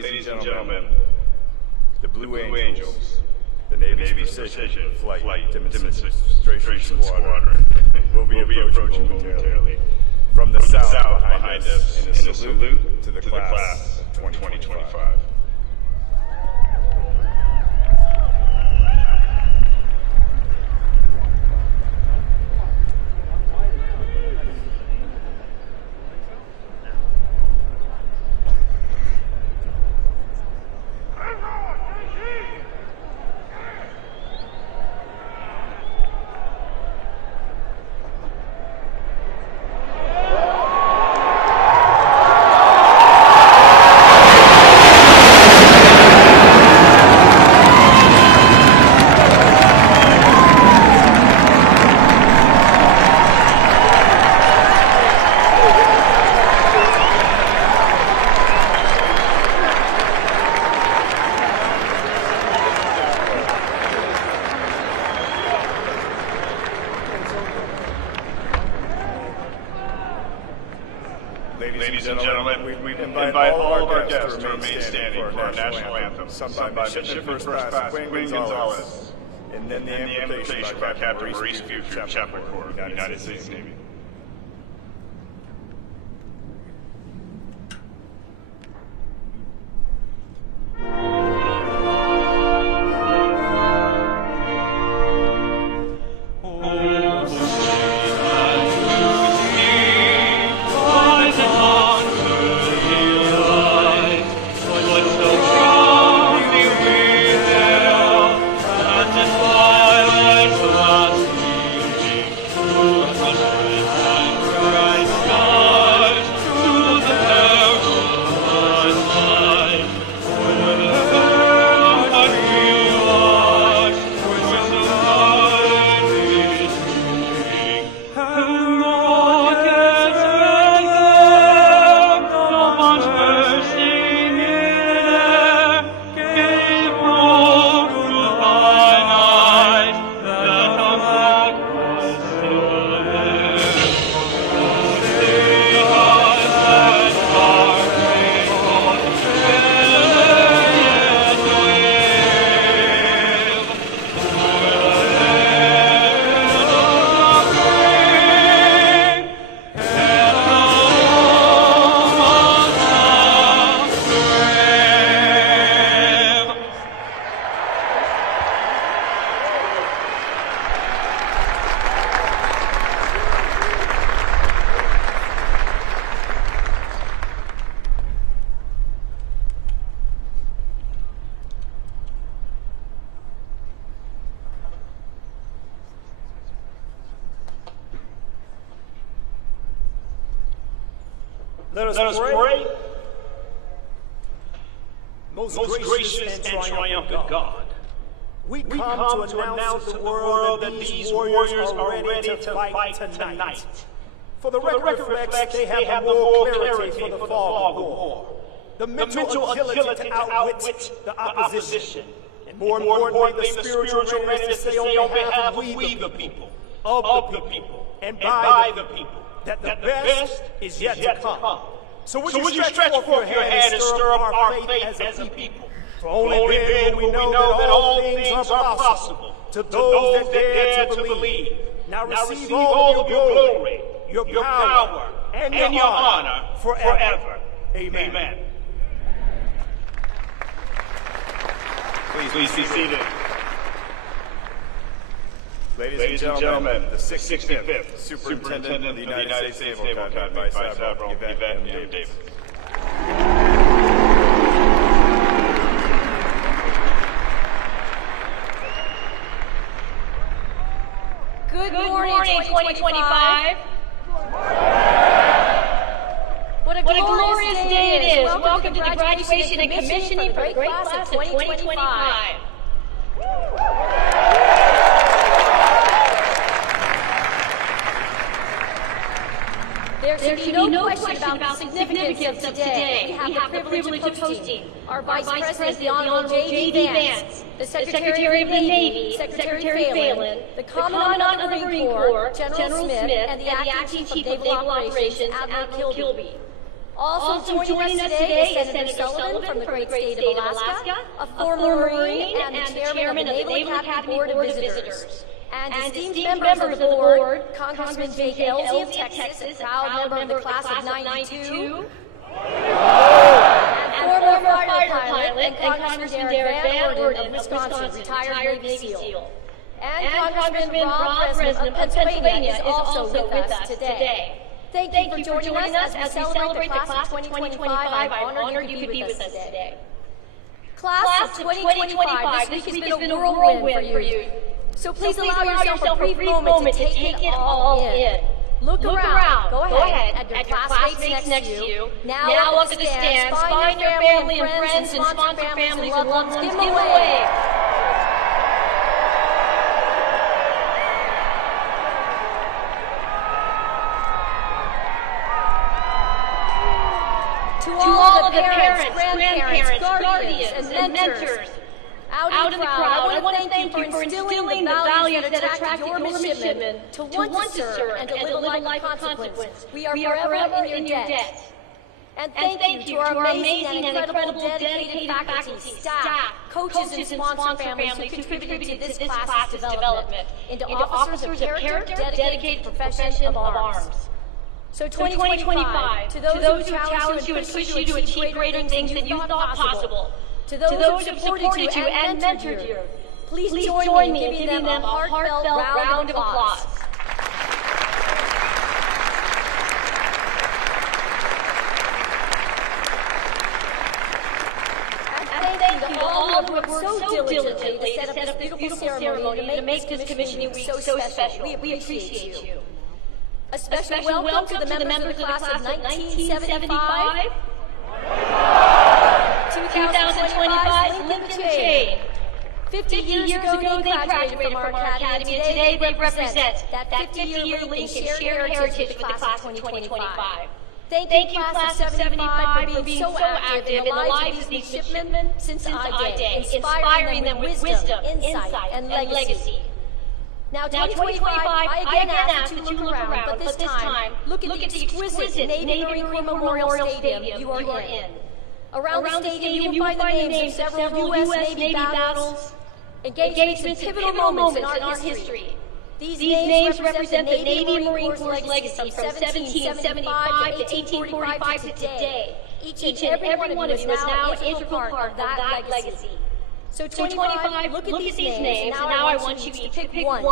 Ladies and gentlemen, the Blue Angels, the Navy's Precision Flight Demonstration Squadron, will be approaching momentarily from the south behind us in a salute to the class of 2025. Ladies and gentlemen, we invite all of our guests to remain standing for our national anthem, sung by Midshipman First Class Quinn Gonzalez, and then the Invocation by Captain Maurice Future, Chaplain Corps, United States Navy. Let us pray. Most gracious and triumphant God, we come to announce to the world that these warriors are ready to fight tonight. For the record reflects they have the moral clarity for the fog of war, the mental agility to outwit the opposition, and more importantly, the spiritual readiness to say on behalf of we the people, of the people, and by the people, that the best is yet to come. So would you stretch forth your hand and stir up our faith as a people? For only then will we know that all things are possible to those that dare to believe. Now receive all of your glory, your power, and your honor forever. Amen. Please be seated. Ladies and gentlemen, the 65th Superintendent of the United States Naval Academy, Vice Admiral Yvette M. Davis. Good morning, 2025. What a glorious day it is. Welcome to the graduation and commissioning for the great class of 2025. There can be no question about the significance of today. We have the privilege of hosting our Vice President, the Honorable JD Vance, the Secretary of the Navy, Secretary Phelan, the Commandant of the Marine Corps, General Smith, and the Acting Chief of Naval Operations, Admiral Kilby. Also joining us today is Senator Sullivan from the great state of Alaska, a former Marine and the chairman of the Naval Academy Board of Visitors. And esteemed members of the board, Congressman J.D. Vance of Texas, a proud member of the class of '92, and former fighter pilot, and Congressman Derek Van Orden of Wisconsin, retired Navy SEAL. And Congressman Rob President of Pennsylvania is also with us today. Thank you for joining us as we celebrate the class of 2025. I'm honored you could be with us today. Class of 2025, this week has been a whirlwind for you. So please allow yourself a brief moment to take it all in. Look around. Go ahead at your classmates next to you. Now up to the stands. Find your family and friends and sponsor families and loved ones. Give them away. To all of the parents, grandparents, guardians, and mentors out in the crowd, I want to thank you for instilling the values that attracted your midshipmen to want to serve and to live a life of consequence. We are forever in your debt. And thank you to our amazing and incredible dedicated faculty, staff, coaches, and sponsor families who contributed to this class's development into officers of character, dedicated to the profession of arms. So 2025, to those who challenged you and pushed you to achieve greater things than you thought possible, to those who have supported you and mentored you, please join me in giving them a heartfelt round of applause. And thank you to all who have worked so diligently to set up this beautiful ceremony to make this commissioning week so special. We appreciate you. A special welcome to the members of the class of 1975, 2025, link the chain. 50 years ago, they graduated from our academy, and today they represent that 50-year link and shared heritage for the class of 2025. Thank you, class of 75, for being so active in the lives of these midshipmen since I day, inspiring them with wisdom, insight, and legacy. Now, 2025, I again ask that you look around, but this time, look at the exquisite Navy Marine Corps Memorial Stadium you are in. Around the stadium, you will find the names of several U.S. Navy battles, engagements, and pivotal moments in our history. These names represent the Navy and Marine Corps' legacy from 1775 to 1845 to today. Each and every one of you is now an integral part of that legacy. So 2025, look at these names, and now I want you each to pick one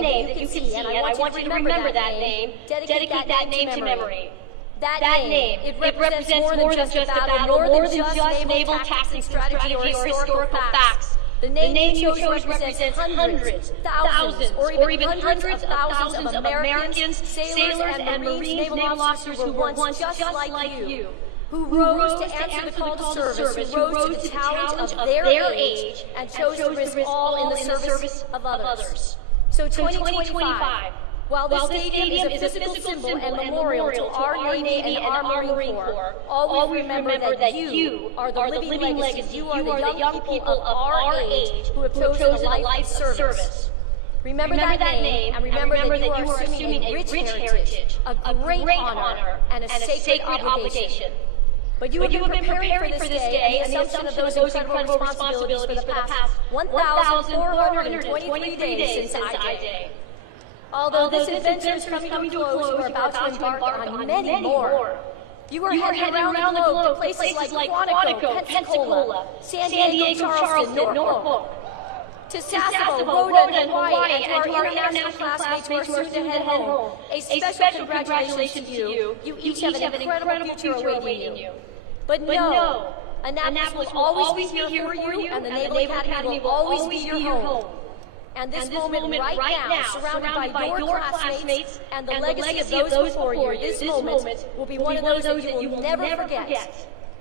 name that you can see, and I want you to remember that name, dedicate that name to memory. That name, it represents more than just a battle, more than just naval tactics, strategy, or historical facts. The name you chose represents hundreds, thousands, or even hundreds of thousands of Americans, sailors, and Marines, naval officers who were once just like you, who rose to answer the call to service, who rose to the challenge of their age, and chose to risk all in the service of others. So 2025, while this stadium is a physical symbol and memorial to our Navy and our Marine Corps, always remember that you are the living legacy. You are the young people of our age who have chosen a life of service. Remember that name, and remember that you are assuming a rich heritage, a great honor, and a sacred obligation. But you have been preparing for this day and the assumption of those incredible responsibilities for the past 1,423 days since I-Day. Although this adventure is coming to a close, you are about to embark on many more. You are heading around the globe to places like Quantico, Pensacola, San Diego, Charleston, Norfolk, to Sasebo, Rhoda, and Hawaii, and to our international classmates who are soon to head home. A special congratulations to you. You each have an incredible future awaiting you. But no, Annapolis will always be here for you, and the Naval Academy will always be your home. And this moment right now, surrounded by your classmates and the legacy of those before you, this moment will be one of those that you will never forget.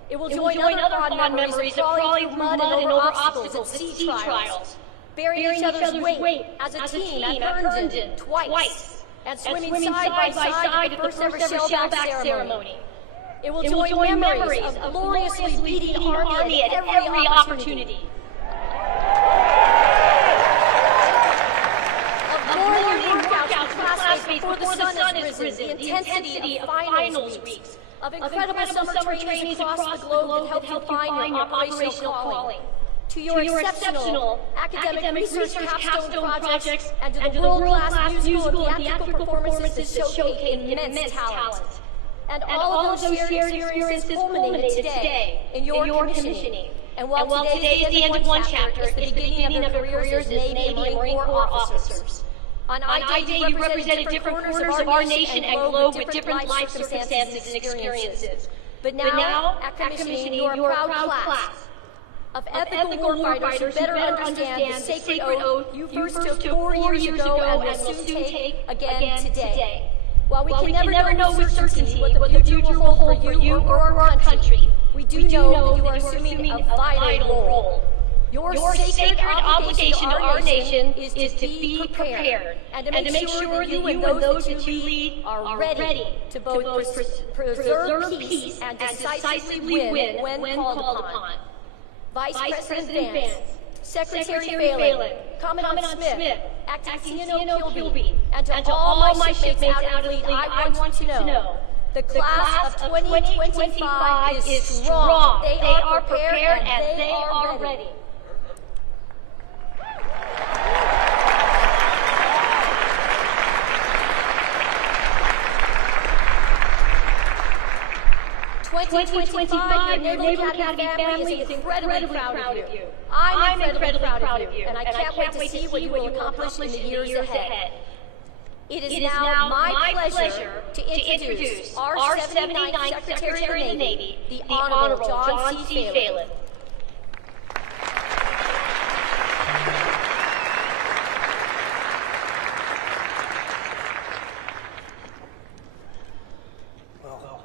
It will join other fond memories of crawling through mud and over obstacles at sea trials, bearing each other's weight as a team at Herndon twice, and swimming side by side at the first ever shellback ceremony. It will join memories of gloriously leading the Army at every opportunity. Of morning workouts with classmates before the sun is risen, the intensity of finals weeks, of incredible summer trainings across the globe that helped you find your operational calling, to your exceptional academic research capstone projects, and to the world-class musical and theatrical performances that showcase immense talent. And all of those shared experiences culminated today in your commissioning. And while today is the end of one chapter, it's the beginning of your careers as Navy and Marine Corps officers. On I-Day, you represented different corners of our nation and globe with different life circumstances and experiences. But now, at commissioning, you are a proud class of ethical warfighters who better understand the sacred oath you first took 4 years ago and will soon take again today. While we can never know with certainty what the future will hold for you or our country, we do know that you are assuming a vital role. Your sacred obligation to our nation is to be prepared and to make sure that you and those that you lead are ready to both preserve peace and decisively win when called upon. Vice President Vance, Secretary Phelan, Commandant Smith, Acting CNO Kilby, and to all my shipmates out of the fleet, I want to know, the class of 2025 is strong. They are prepared and they are ready. Your Naval Academy family is incredibly proud of you. I'm incredibly proud of you, and I can't wait to see what you will accomplish in the years ahead. It is now my pleasure to introduce our 79th Secretary of the Navy, the Honorable John C. Phelan.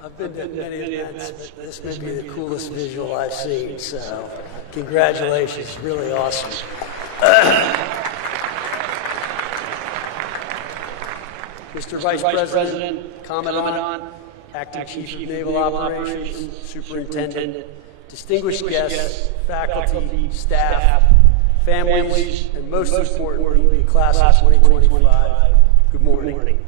I've been to many events, but this may be the coolest visual I've seen, so congratulations, really awesome. Mr. Vice President, Commandant, Acting Chief of Naval Operations, Superintendent, distinguished guests, faculty, staff, families, and most importantly, the class of 2025, good morning.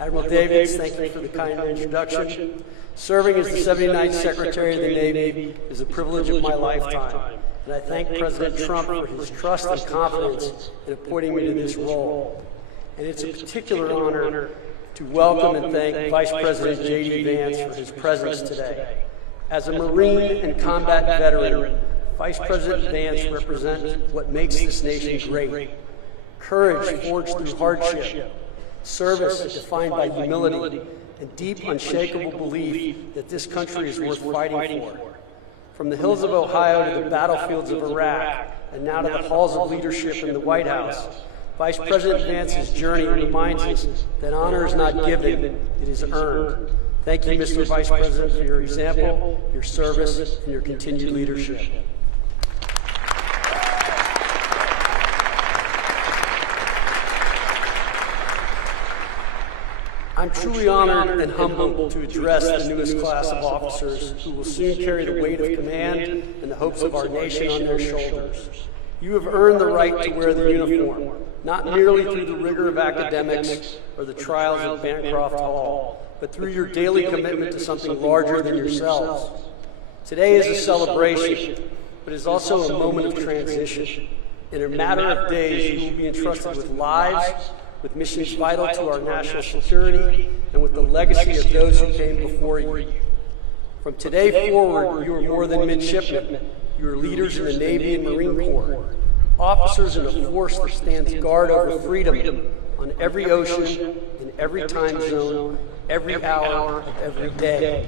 Admiral Davids, thank you for the kind introduction. Serving as the 79th Secretary of the Navy is a privilege of my lifetime, and I thank President Trump for his trust and confidence in appointing me to this role. And it's a particular honor to welcome and thank Vice President JD Vance for his presence today. As a Marine and combat veteran, Vice President Vance represents what makes this nation great. Courage forged through hardship, service defined by humility, and deep, unshakable belief that this country is worth fighting for. From the hills of Ohio to the battlefields of Iraq, and now to the halls of leadership in the White House, Vice President Vance's journey reminds us that honor is not given, it is earned. Thank you, Mr. Vice President, for your example, your service, and your continued leadership. I'm truly honored and humbled to address the newest class of officers who will soon carry the weight of command and the hopes of our nation on their shoulders. You have earned the right to wear the uniform, not merely through the rigor of academics or the trials at Bancroft Hall, but through your daily commitment to something larger than yourselves. Today is a celebration, but it is also a moment of transition. In a matter of days, you will be entrusted with lives, with missions vital to our national security, and with the legacy of those who came before you. From today forward, you are more than midshipmen. You are leaders in the Navy and Marine Corps, officers in a force that stands guard over freedom on every ocean, in every time zone, every hour of every day.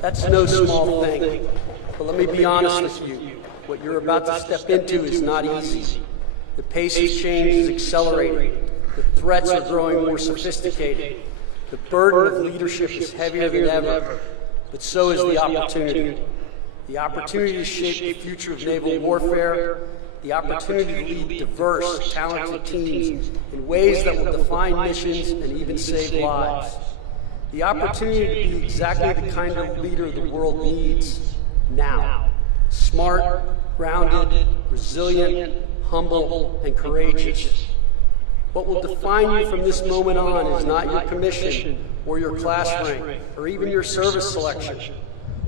That's no small thing, but let me be honest with you. What you're about to step into is not easy. The pace of change is accelerating. The threats are growing more sophisticated. The burden of leadership is heavier than ever, but so is the opportunity. The opportunity to shape the future of naval warfare, the opportunity to lead diverse, talented teams in ways that will define missions and even save lives. The opportunity to be exactly the kind of leader the world needs now. Smart, grounded, resilient, humble, and courageous. What will define you from this moment on is not your commission or your class rank or even your service selection.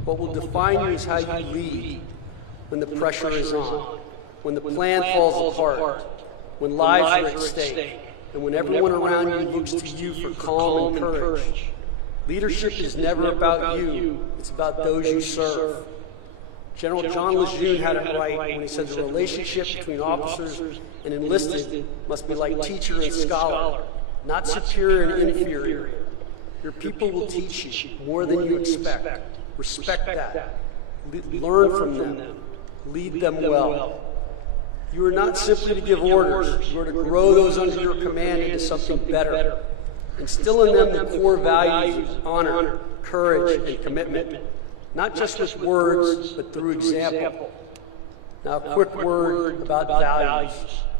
What will define you is how you lead when the pressure is on, when the plan falls apart, when lives are at stake, and when everyone around you looks to you for calm and courage. Leadership is never about you, it's about those you serve. General John Lejeune had it right when he said the relationship between officers and enlisted must be like teacher and scholar, not superior and inferior. Your people will teach you more than you expect. Respect that. Learn from them. Lead them well. You are not simply to give orders. You are to grow those under your command into something better. Instill in them the core values of honor, courage, and commitment. Not just with words, but through example. Now, a quick word about values.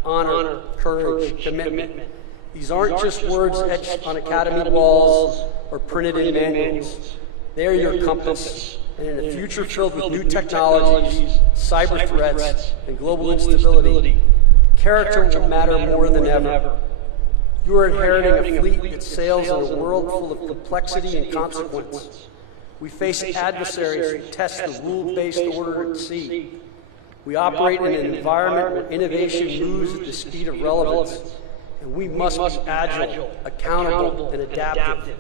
Honor, courage, commitment. These aren't just words etched on academy walls or printed in manuals. They are your compass. And in a future filled with new technologies, cyber threats, and global instability, character will matter more than ever. You are inheriting a fleet that sails in a world full of complexity and consequence. We face adversaries who test the rule-based order at sea. We operate in an environment where innovation moves at the speed of relevance, and we must be agile, accountable, and adaptive,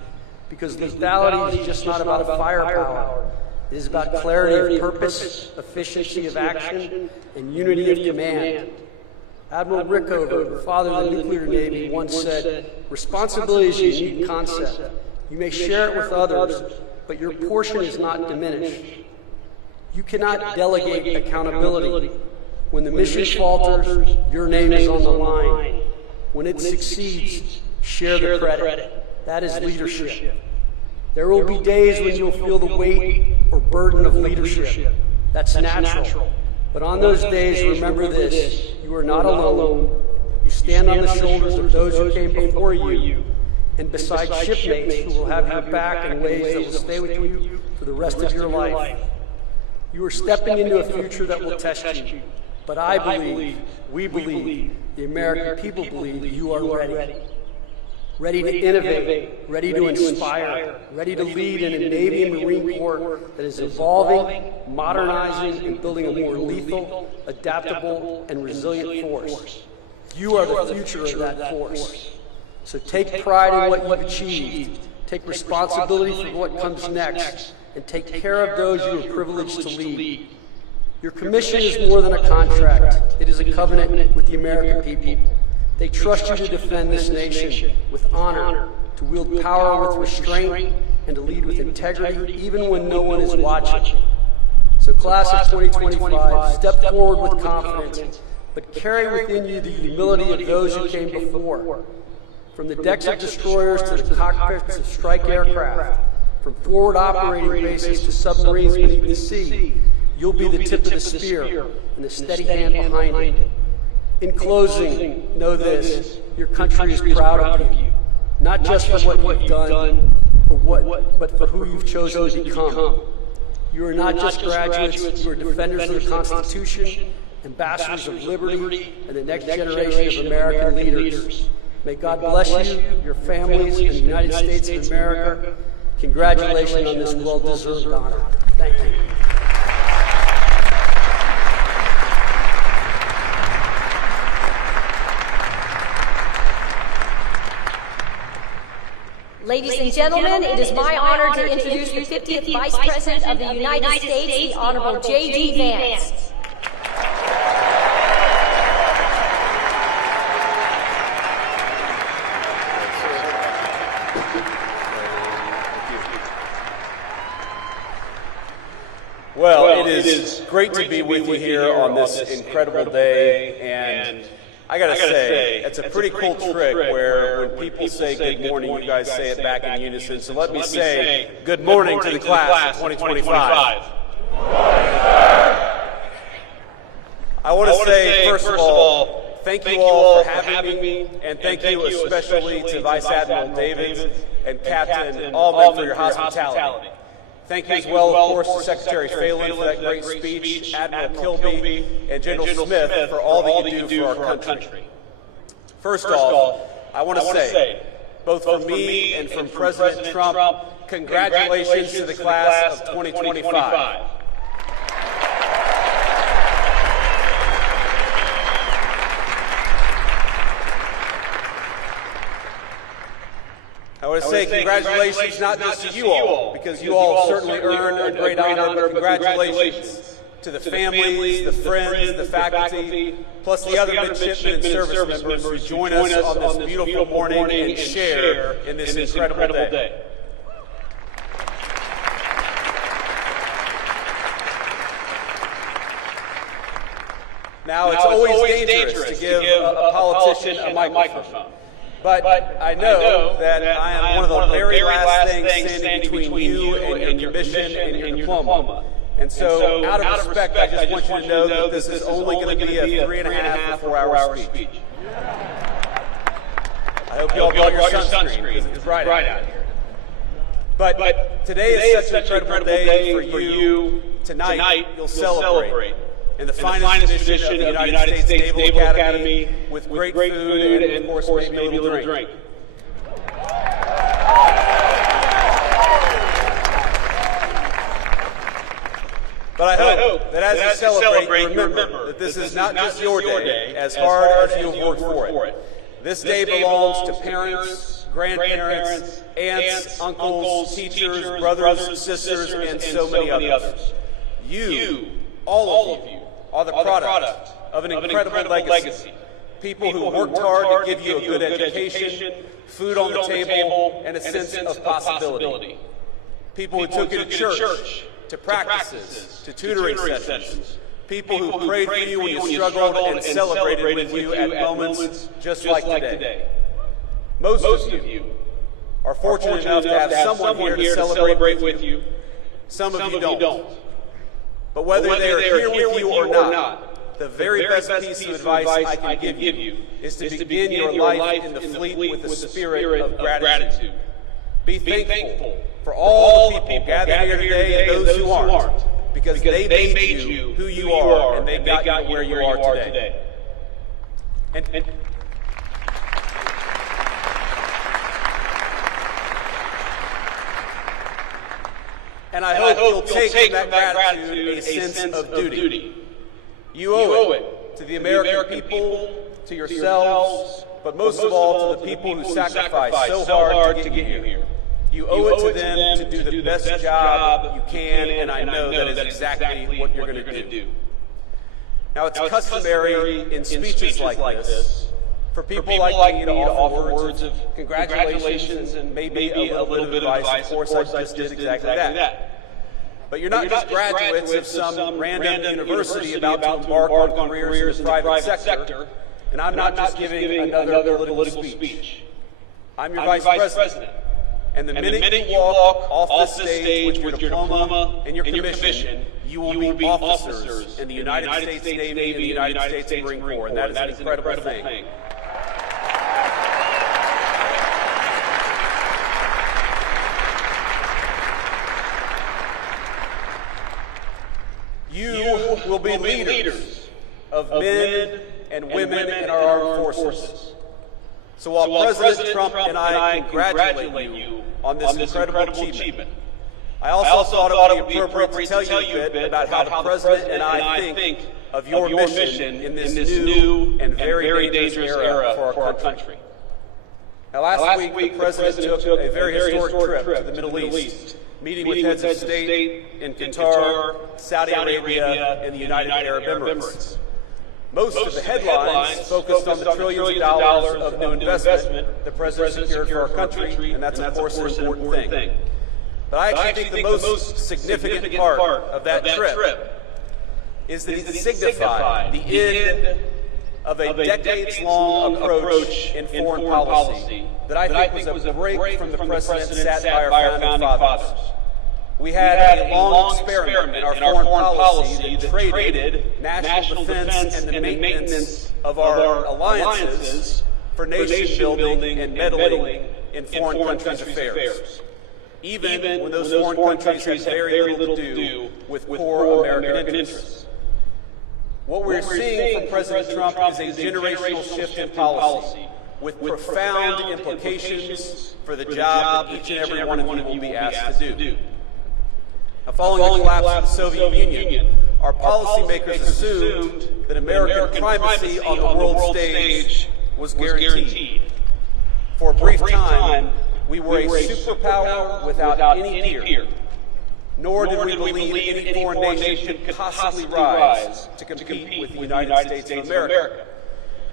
because lethality is just not about firepower. It is about clarity of purpose, efficiency of action, and unity of command. Admiral Rickover, father of the nuclear navy, once said, "Responsibility is a unique concept. You may share it with others, but your portion is not diminished. You cannot delegate accountability. When the mission falters, your name is on the line. When it succeeds, share the credit. That is leadership. There will be days when you'll feel the weight or burden of leadership. That's natural. But on those days, remember this: you are not alone. You stand on the shoulders of those who came before you, and beside shipmates who will have your back in ways that will stay with you for the rest of your life. You are stepping into a future that will test you. But I believe, we believe, the American people believe you are ready. Ready to innovate, ready to inspire, ready to lead in a Navy and Marine Corps that is evolving, modernizing, and building a more lethal, adaptable, and resilient force. You are the future of that force. So take pride in what you've achieved, take responsibility for what comes next, and take care of those you are privileged to lead. Your commission is more than a contract. It is a covenant with the American people. They trust you to defend this nation with honor, to wield power with restraint, and to lead with integrity even when no one is watching. So class of 2025, step forward with confidence, but carry within you the humility of those who came before. From the decks of destroyers to the cockpits of strike aircraft, from forward operating bases to submarines beneath the sea, you'll be the tip of the spear and the steady hand behind it. In closing, know this: your country is proud of you, not just for what you've done, but for who you've chosen to become. You are not just graduates, you are defenders of the Constitution, ambassadors of liberty, and the next generation of American leaders. May God bless you, your families, and the United States of America. Congratulations on this well-deserved honor. Thank you. Ladies and gentlemen, it is my honor to introduce the 50th Vice President of the United States, the Honorable JD Vance. Well, it is great to be with you here on this incredible day, and I gotta say, it's a pretty cool trick where when people say good morning, you guys say it back in unison. So let me say good morning to the class of 2025. I want to say, first of all, thank you all for having me, and thank you especially to Vice Admiral David and Captain Allman for your hospitality. Thank you as well, of course, to Secretary Phelan for that great speech, Admiral Kilby, and General Smith for all that you do for our country. First off, I want to say, both from me and from President Trump, congratulations to the class of 2025. I want to say congratulations not just to you all, because you all certainly earned a great honor, but congratulations to the families, the friends, the faculty, plus the other midshipmen and service members who join us on this beautiful morning and share in this incredible day. Now, it's always dangerous to give a politician a microphone. But I know that I am one of the very last things standing between you and your mission and your diploma. And so, out of respect, I just want you to know that this is only going to be a 3.5 to 4 hour speech. I hope you all brought your sunscreen, because it's bright out here. But today is such an incredible day for you. Tonight, you'll celebrate in the finest tradition of the United States Naval Academy with great food and, of course, maybe a little drink. But I hope that as you celebrate, you remember that this is not just your day, as hard as you have worked for it. This day belongs to parents, grandparents, aunts, uncles, teachers, brothers, sisters, and so many others. You, all of you, are the product of an incredible legacy. People who worked hard to give you a good education, food on the table, and a sense of possibility. People who took you to church, to practices, to tutoring sessions. People who prayed for you when you struggled and celebrated with you at moments just like today. Most of you are fortunate enough to have someone here to celebrate with you. Some of you don't. But whether they are here with you or not, the very best piece of advice I can give you is to begin your life in the fleet with the spirit of gratitude. Be thankful for all the people gathered here today and those who aren't, because they made you who you are, and they got you where you are today. And I hope you'll take from that gratitude a sense of duty. You owe it to the American people, to yourselves, but most of all to the people who sacrificed so hard to get you here. You owe it to them to do the best job you can, and I know that is exactly what you're going to do. Now, it's customary in speeches like this for people like me to offer words of congratulations and maybe a little bit of advice. Of course, I just did exactly that. But you're not just graduates of some random university about to embark on careers in the private sector, and I'm not just giving another political speech. I'm your vice president. And the minute you walk off this stage with your diploma and your commission, you will be officers in the United States Navy and the United States Marine Corps, and that is an incredible thing. You will be leaders of men and women in our armed forces. So while President Trump and I congratulate you on this incredible achievement, I also thought it would be appropriate to tell you a bit about how the President and I think of your mission in this new and very dangerous era for our country. Now, last week, the President took a very historic trip to the Middle East, meeting with heads of state in Qatar, Saudi Arabia, and the United Arab Emirates. Most of the headlines focused on the trillions of dollars of new investment the President secured for our country, and that's, of course, an important thing. But I actually think the most significant part of that trip is that it signified the end of a decades-long approach in foreign policy that I think was a break from the precedent set by our founding fathers. We had a long experiment in our foreign policy that traded national defense and the maintenance of our alliances for nation building and meddling in foreign countries' affairs, even when those foreign countries had very little to do with core American interests. What we're seeing from President Trump is a generational shift in policy, with profound implications for the job that each and every one of you will be asked to do. Now, following the collapse of the Soviet Union, our policymakers assumed that American primacy on the world stage was guaranteed. For a brief time, we were a superpower without any peer. Nor did we believe any foreign nation could possibly rise to compete with the United States of America.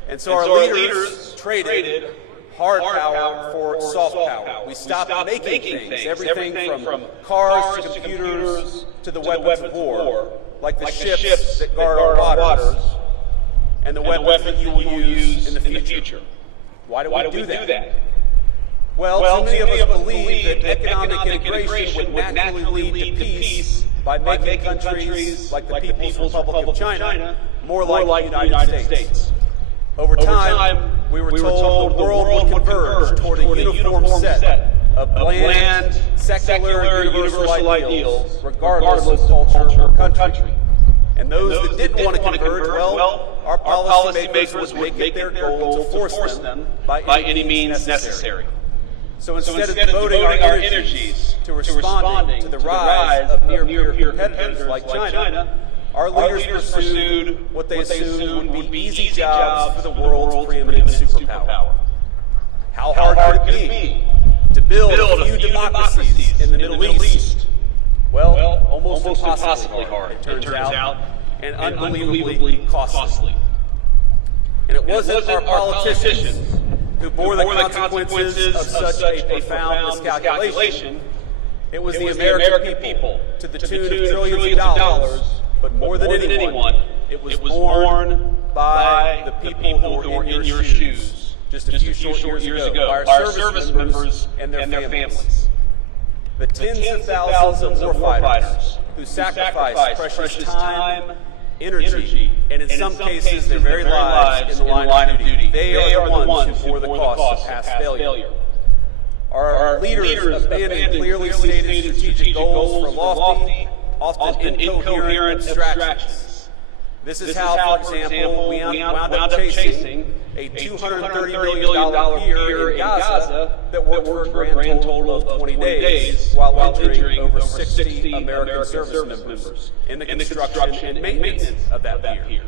And so our leaders traded hard power for soft power. We stopped making things, everything from cars to computers to the weapons of war, like the ships that guard our waters and the weapons that you will use in the future. Why do we do that? Well, too many of us believe that economic integration would naturally lead to peace by making countries like the People's Republic of China more like the United States. Over time, we were told the world would converge toward a uniform set of bland, secular, universal ideals, regardless of culture or country. And those that didn't want to converge, well, our policymakers would make it their goal to force them by any means necessary. So instead of devoting our energies to responding to the rise of near-peer competitors like China, our leaders pursued what they assumed would be easy jobs for the world's preeminent superpower. How hard could it be to build a few democracies in the Middle East? Well, almost impossibly hard, it turns out, and unbelievably costly. And it wasn't our politicians who bore the consequences of such a profound miscalculation. It was the American people, to the tune of trillions of dollars, but more than anyone, it was borne by the people who were in your shoes just a few short years ago, by our service members and their families. The tens of thousands of warfighters who sacrificed precious time, energy, and in some cases their very lives in the line of duty. They are the ones who bore the cost of past failure. Our leaders abandoned clearly stated strategic goals for lofty, often incoherent abstractions. This is how, for example, we wound up chasing a $230 million pier in Gaza that worked for a grand total of 20 days while injuring over 60 American service members in the construction and maintenance of that pier.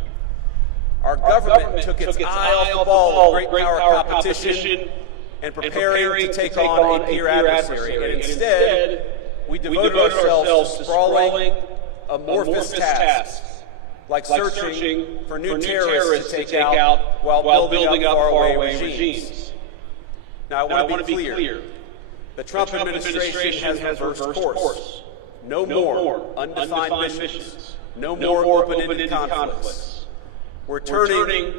Our government took its eye off the ball of great power competition and preparing to take on a peer adversary, and instead we devoted ourselves to sprawling, amorphous tasks like searching for new terrorists to take out while building up faraway regimes. Now, I want to be clear. The Trump administration has reversed course. No more undefined missions. No more open-ended conflicts. We're returning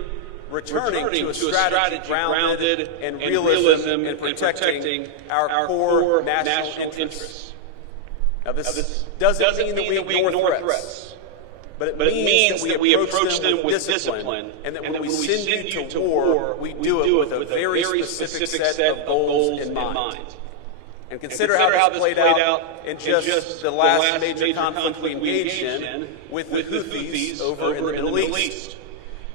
to a strategy grounded in realism and protecting our core national interests. Now, this doesn't mean that we ignore threats, but it means that we approach them with discipline, and that when we send you to war, we do it with a very specific set of goals in mind. And consider how this played out in just the last major conflict we engaged in with the Houthis over in the Middle East.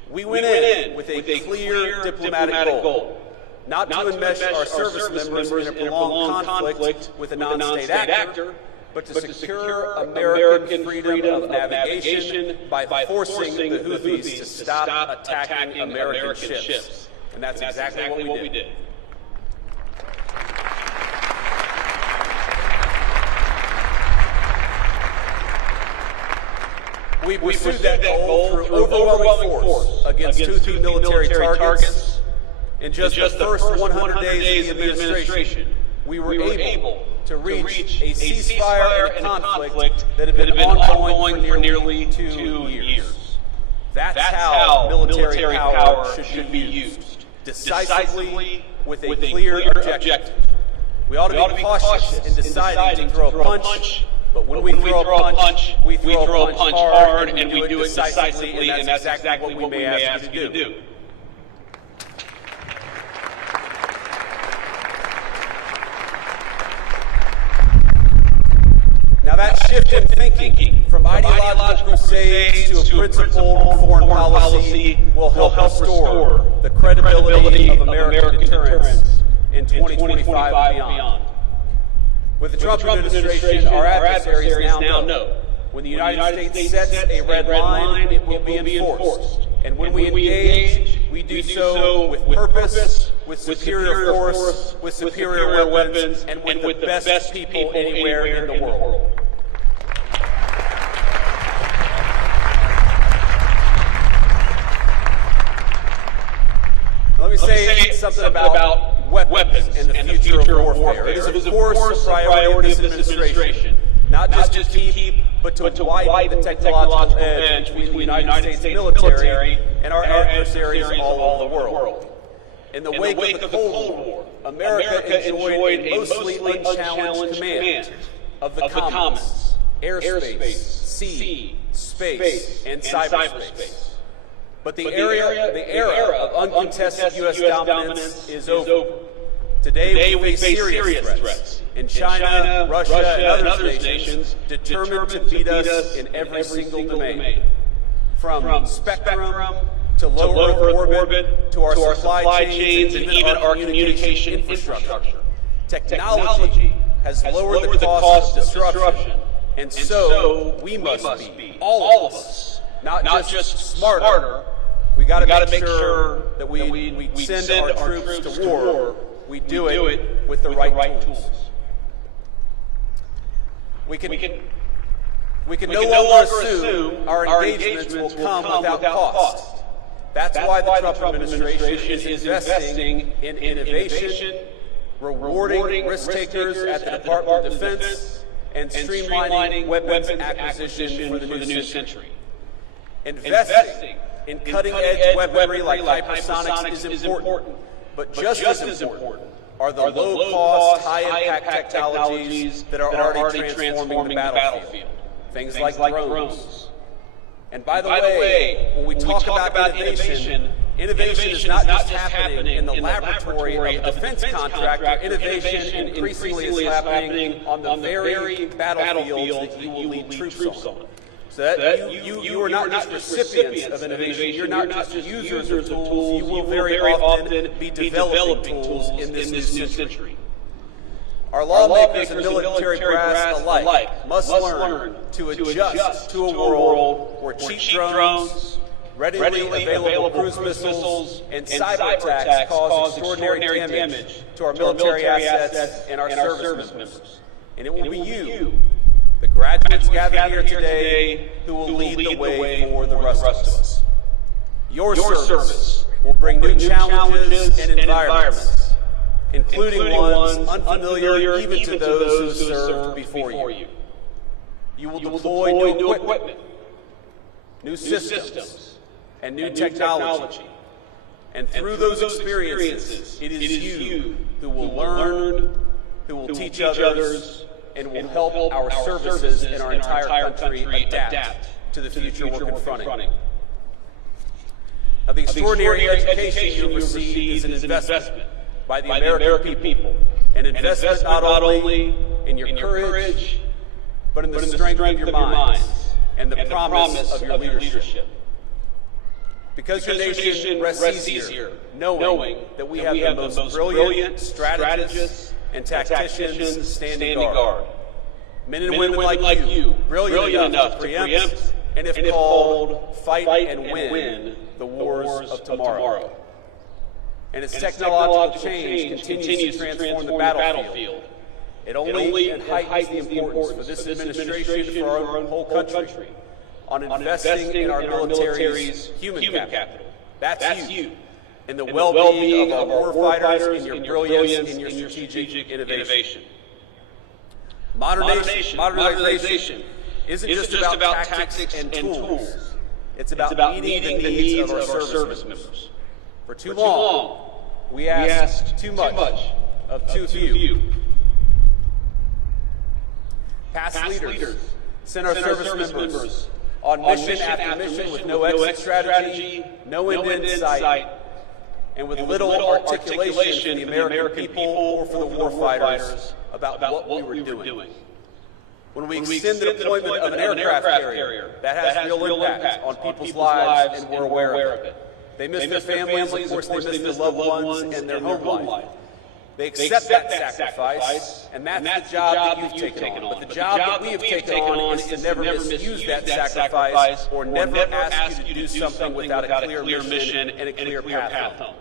We went in with a clear diplomatic goal, not to enmesh our service members in a prolonged conflict with a non-state actor, but to secure American freedom of navigation by forcing the Houthis to stop attacking American ships. And that's exactly what we did. We pursued that goal through overwhelming force against Houthi military targets. In just the first 100 days of the administration, we were able to reach a ceasefire in a conflict that had been ongoing for nearly 2 years. That's how military power should be used, decisively with a clear objective. We ought to be cautious in deciding to throw a punch, but when we throw a punch, we throw a punch hard, and we do it decisively, and that's exactly what we may ask you to do. Now that shift in thinking from ideological crusades to a principled foreign policy will help restore the credibility of American deterrence in 2025 and beyond. With the Trump administration, our adversaries now know when the United States sets a red line, it will be enforced. And when we engage, we do so with purpose, with superior force, with superior weapons, and with the best people anywhere in the world. Let me say something about weapons and the future of warfare. It is, of course, a priority of this administration, not just to keep, but to widen the technological edge between the United States military and our adversaries all over the world. In the wake of the Cold War, America enjoyed a mostly unchallenged command of the commons, airspace, sea, space, and cyberspace. But the era of uncontested U.S. dominance is over. Today we face serious threats in China, Russia, and other nations determined to beat us in every single domain. From spectrum to low Earth orbit to our supply chains and even our communication infrastructure. Technology has lowered the cost of disruption, and so we must be, all of us, not just smarter. We got to make sure that we send our troops to war. We do it with the right tools. We can no longer assume our engagements will come without cost. That's why the Trump administration is investing in innovation, rewarding risk takers at the Department of Defense, and streamlining weapons acquisition for the new century. Investing in cutting-edge weaponry like hypersonics is important, but just as important are the low-cost, high-impact technologies that are already transforming the battlefield. Things like drones. And by the way, when we talk about innovation is not just happening in the laboratory of a defense contractor. Innovation increasingly is happening on the very battlefields that you will lead troops on. So that you are not just recipients of innovation, you're not just users of tools, you will very often be developing tools in this new century. Our lawmakers and military brass alike must learn to adjust to a world where cheap drones, readily available cruise missiles, and cyber attacks cause extraordinary damage to our military assets and our service members. And it will be you, the graduates gathered here today, who will lead the way for the rest of us. Your service will bring new challenges and environments, including ones unfamiliar even to those who served before you. You will deploy new equipment, new systems, and new technology. And through those experiences, it is you who will learn, who will teach others, and will help our services in our entire country adapt to the future we're confronting. Now, the extraordinary education you receive is an investment by the American people, an investment not only in your courage, but in the strength of your minds and the promise of your leadership. Because your nation rests easier knowing that we have the most brilliant strategists and tacticians standing guard. Men and women like you, brilliant enough to preempt and, if called, fight and win the wars of tomorrow. And as technological change continues to transform the battlefield, it only heightens the importance for this administration, for our whole country, on investing in our military's human capital. That's you. And the well-being of our warfighters, and your brilliance, and your strategic innovation. Modernization isn't just about tactics and tools. It's about meeting the needs of our service members. For too long, we asked too much of too few. Past leaders sent our service members on mission after mission with no exit strategy, no end in sight, and with little articulation for the American people or for the warfighters about what we were doing. When we extend the deployment of an aircraft carrier, that has real impact on people's lives, and we're aware of it. They miss their families, of course they miss their loved ones and their home life. They accept that sacrifice, and that's the job that you've taken on. But the job that we have taken on is to never misuse that sacrifice or never ask you to do something without a clear mission and a clear path home.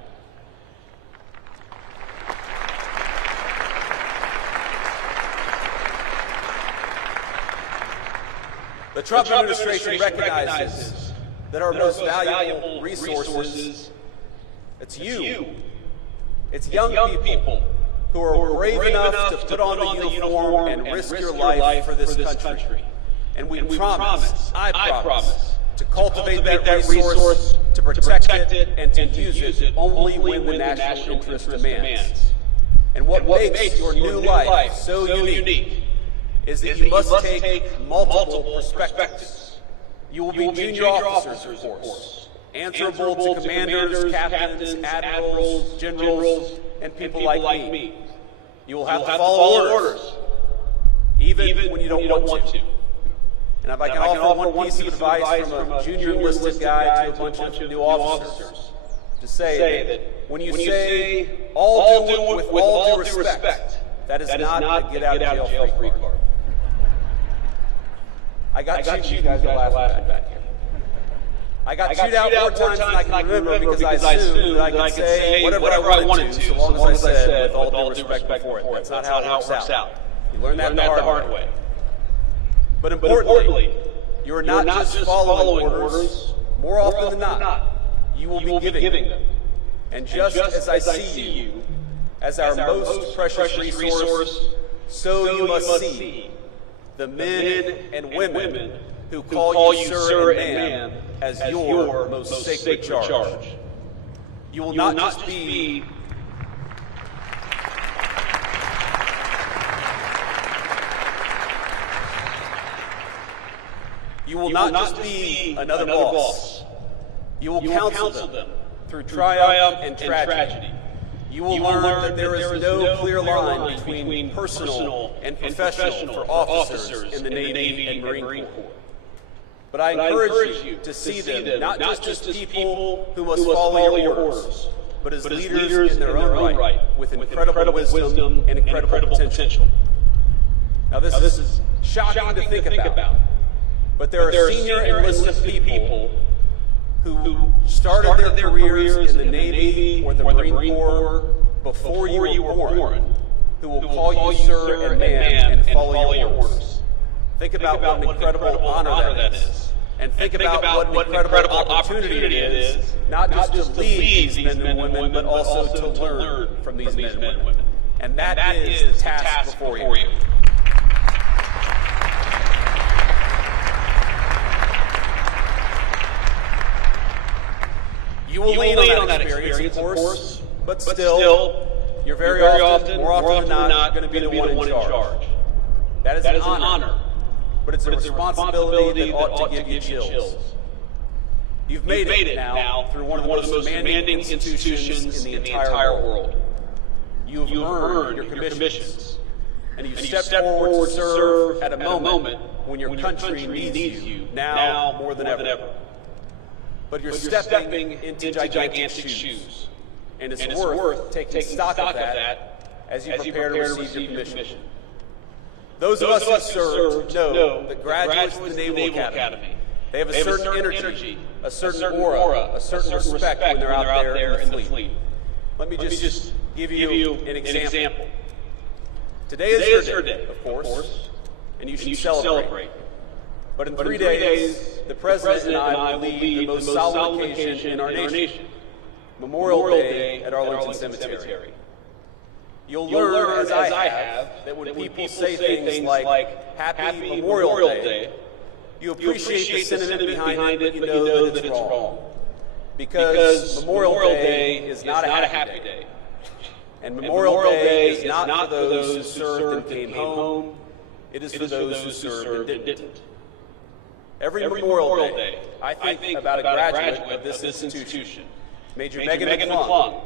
The Trump administration recognizes that our most valuable resources, it's you. It's young people who are brave enough to put on the uniform and risk your life for this country. And we promise, I promise, to cultivate that resource, to protect it, and to use it only when the national interest demands. And what makes your new life so unique is that you must take multiple perspectives. You will be junior officers, of course, answerable to commanders, captains, admirals, generals, and people like me. You will have to follow orders, even when you don't want to. And if I can offer one piece of advice from a junior enlisted guy to a bunch of new officers, to say that when you say, all do it with all due respect, that is not a get-out-of-jail-free card. I got you guys to laugh back here. I got chewed out more times than I can remember because I assumed that I could say whatever I wanted to, so long as I said with all due respect before it. That's not how it works out. You learn that the hard way. But importantly, you are not just following orders. More often than not, you will be giving them. And just as I see you as our most precious resource, so you must see the men and women who call you sir and ma'am as your most sacred charge. You will not just be another boss. You will counsel them through triumph and tragedy. You will learn that there is no clear line between personal and professional for officers in the Navy and Marine Corps. But I encourage you to see them not just as people who must follow your orders, but as leaders in their own right, with incredible wisdom and incredible potential. Now this is shocking to think about, but there are senior enlisted people who started their careers in the Navy or the Marine Corps before you were born, who will call you sir and ma'am and follow your orders. Think about what an incredible honor that is. And think about what an incredible opportunity it is, not just to lead these men and women, but also to learn from these men and women. And that is the task before you. You will lean on that experience, of course, but still, you're very often, more often than not, going to be the one in charge. That is an honor, but it's a responsibility that ought to give you chills. You've made it now through one of the most demanding institutions in the entire world. You've earned your commissions, and you've stepped forward to serve at a moment when your country needs you, now more than ever. But you're stepping into gigantic shoes, and it's worth taking stock of that as you prepare to receive your commission. Those of us who served know that graduates of the Naval Academy, they have a certain energy, a certain aura, a certain respect when they're out there in the fleet. Let me just give you an example. Today is your day, of course, and you should celebrate. But in 3 days, the President and I will lead the most solemn occasion in our nation, Memorial Day at Arlington Cemetery. You'll learn, as I have, that when people say things like Happy Memorial Day, you appreciate the sentiment behind it, but you know that it's wrong. Because Memorial Day is not a happy day. And Memorial Day is not for those who served and came home. It is for those who served and didn't. Every Memorial Day, I think about a graduate of this institution, Major Megan McClung.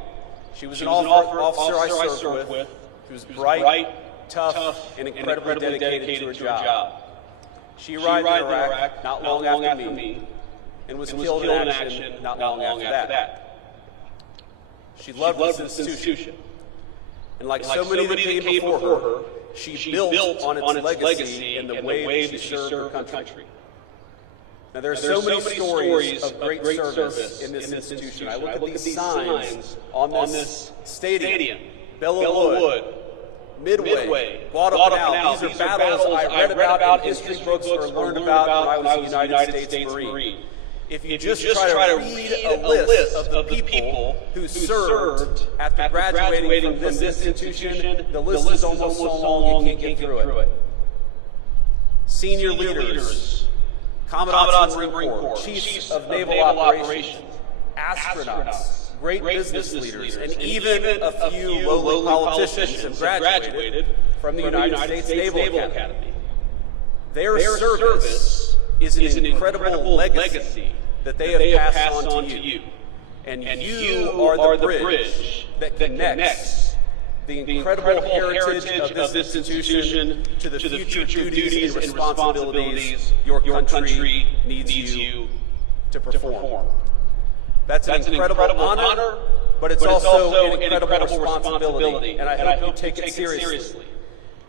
She was an officer I served with, who was bright, tough, and incredibly dedicated to her job. She arrived in Iraq not long after me and was killed in action not long after that. She loved this institution. And like so many that came before her, she built on its legacy in the way that she served her country. Now, there are so many stories of great service in this institution. I look at these signs on this stadium, Belleau Wood, Midway, Guadalcanal. These are battles I read about in history books or learned about when I was a United States Marine. If you just try to read a list of the people who served after graduating from this institution, the list is almost so long you can't get through it. Senior leaders, Commandants of the Marine Corps, Chiefs of Naval Operations, astronauts, great business leaders, and even a few lowly politicians have graduated from the United States Naval Academy. Their service is an incredible legacy that they have passed on to you. And you are the bridge that connects the incredible heritage of this institution to the future duties and responsibilities your country needs you to perform. That's an incredible honor, but it's also an incredible responsibility, and I hope you take it seriously.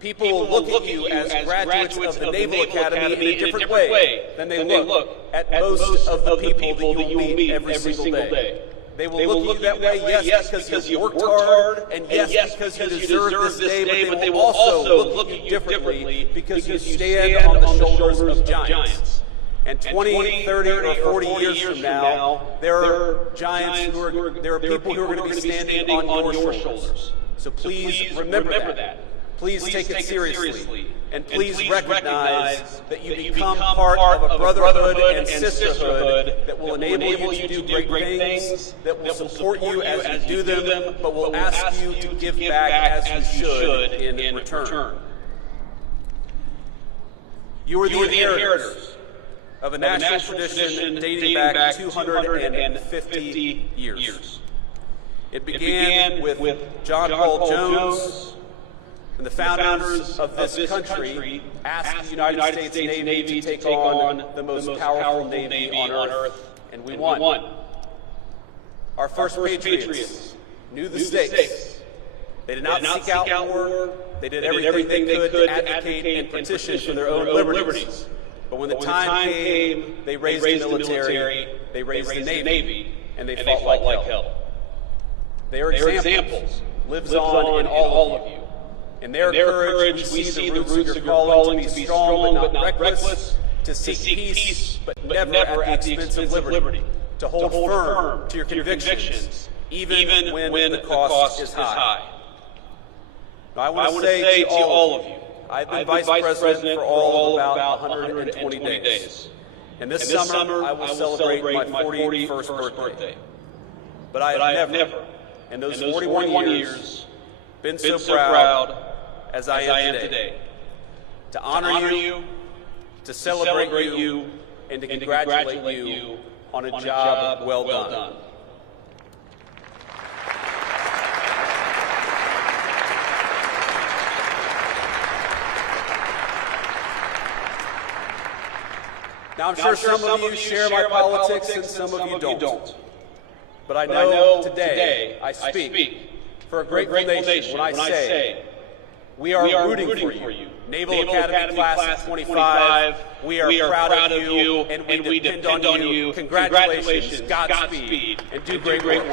People will look at you as graduates of the Naval Academy in a different way than they look at most of the people that you will meet every single day. They will look at you that way, yes, because you worked hard, and yes, because you deserve this day, but they will also look at you differently because you stand on the shoulders of giants. And 20, 30, or 40 years from now, there are giants there are people who are going to be standing on your shoulders. So please remember that. Please take it seriously, and please recognize that you become part of a brotherhood and sisterhood that will enable you to do great things, that will support you as you do them, but will ask you to give back as you should in return. You are the inheritors of a national tradition dating back 250 years. It began with John Paul Jones, and the founders of this country asked the United States Navy to take on the most powerful Navy on Earth, and we won. Our first patriots knew the stakes. They did not seek out war. They did everything they could to advocate and petition for their own liberties. But when the time came, they raised the military, they raised the Navy, and they fought like hell. Their examples lives on in all of you. In their courage, we see the roots of your calling to be strong but not reckless, to seek peace but never at the expense of liberty, to hold firm to your convictions, even when the cost is high. Now, I want to say to all of you, I've been Vice President for all of about 120 days. And this summer, I will celebrate my 41st birthday. But I have never, in those 41 years, been so proud as I am today. To honor you, to celebrate you, and to congratulate you on a job well done. Now, I'm sure some of you share my politics and some of you don't. But I know today I speak for a grateful nation when I say we are rooting for you. Naval Academy Class of 25, we are proud of you, and we depend on you. Congratulations, Godspeed, and do great work.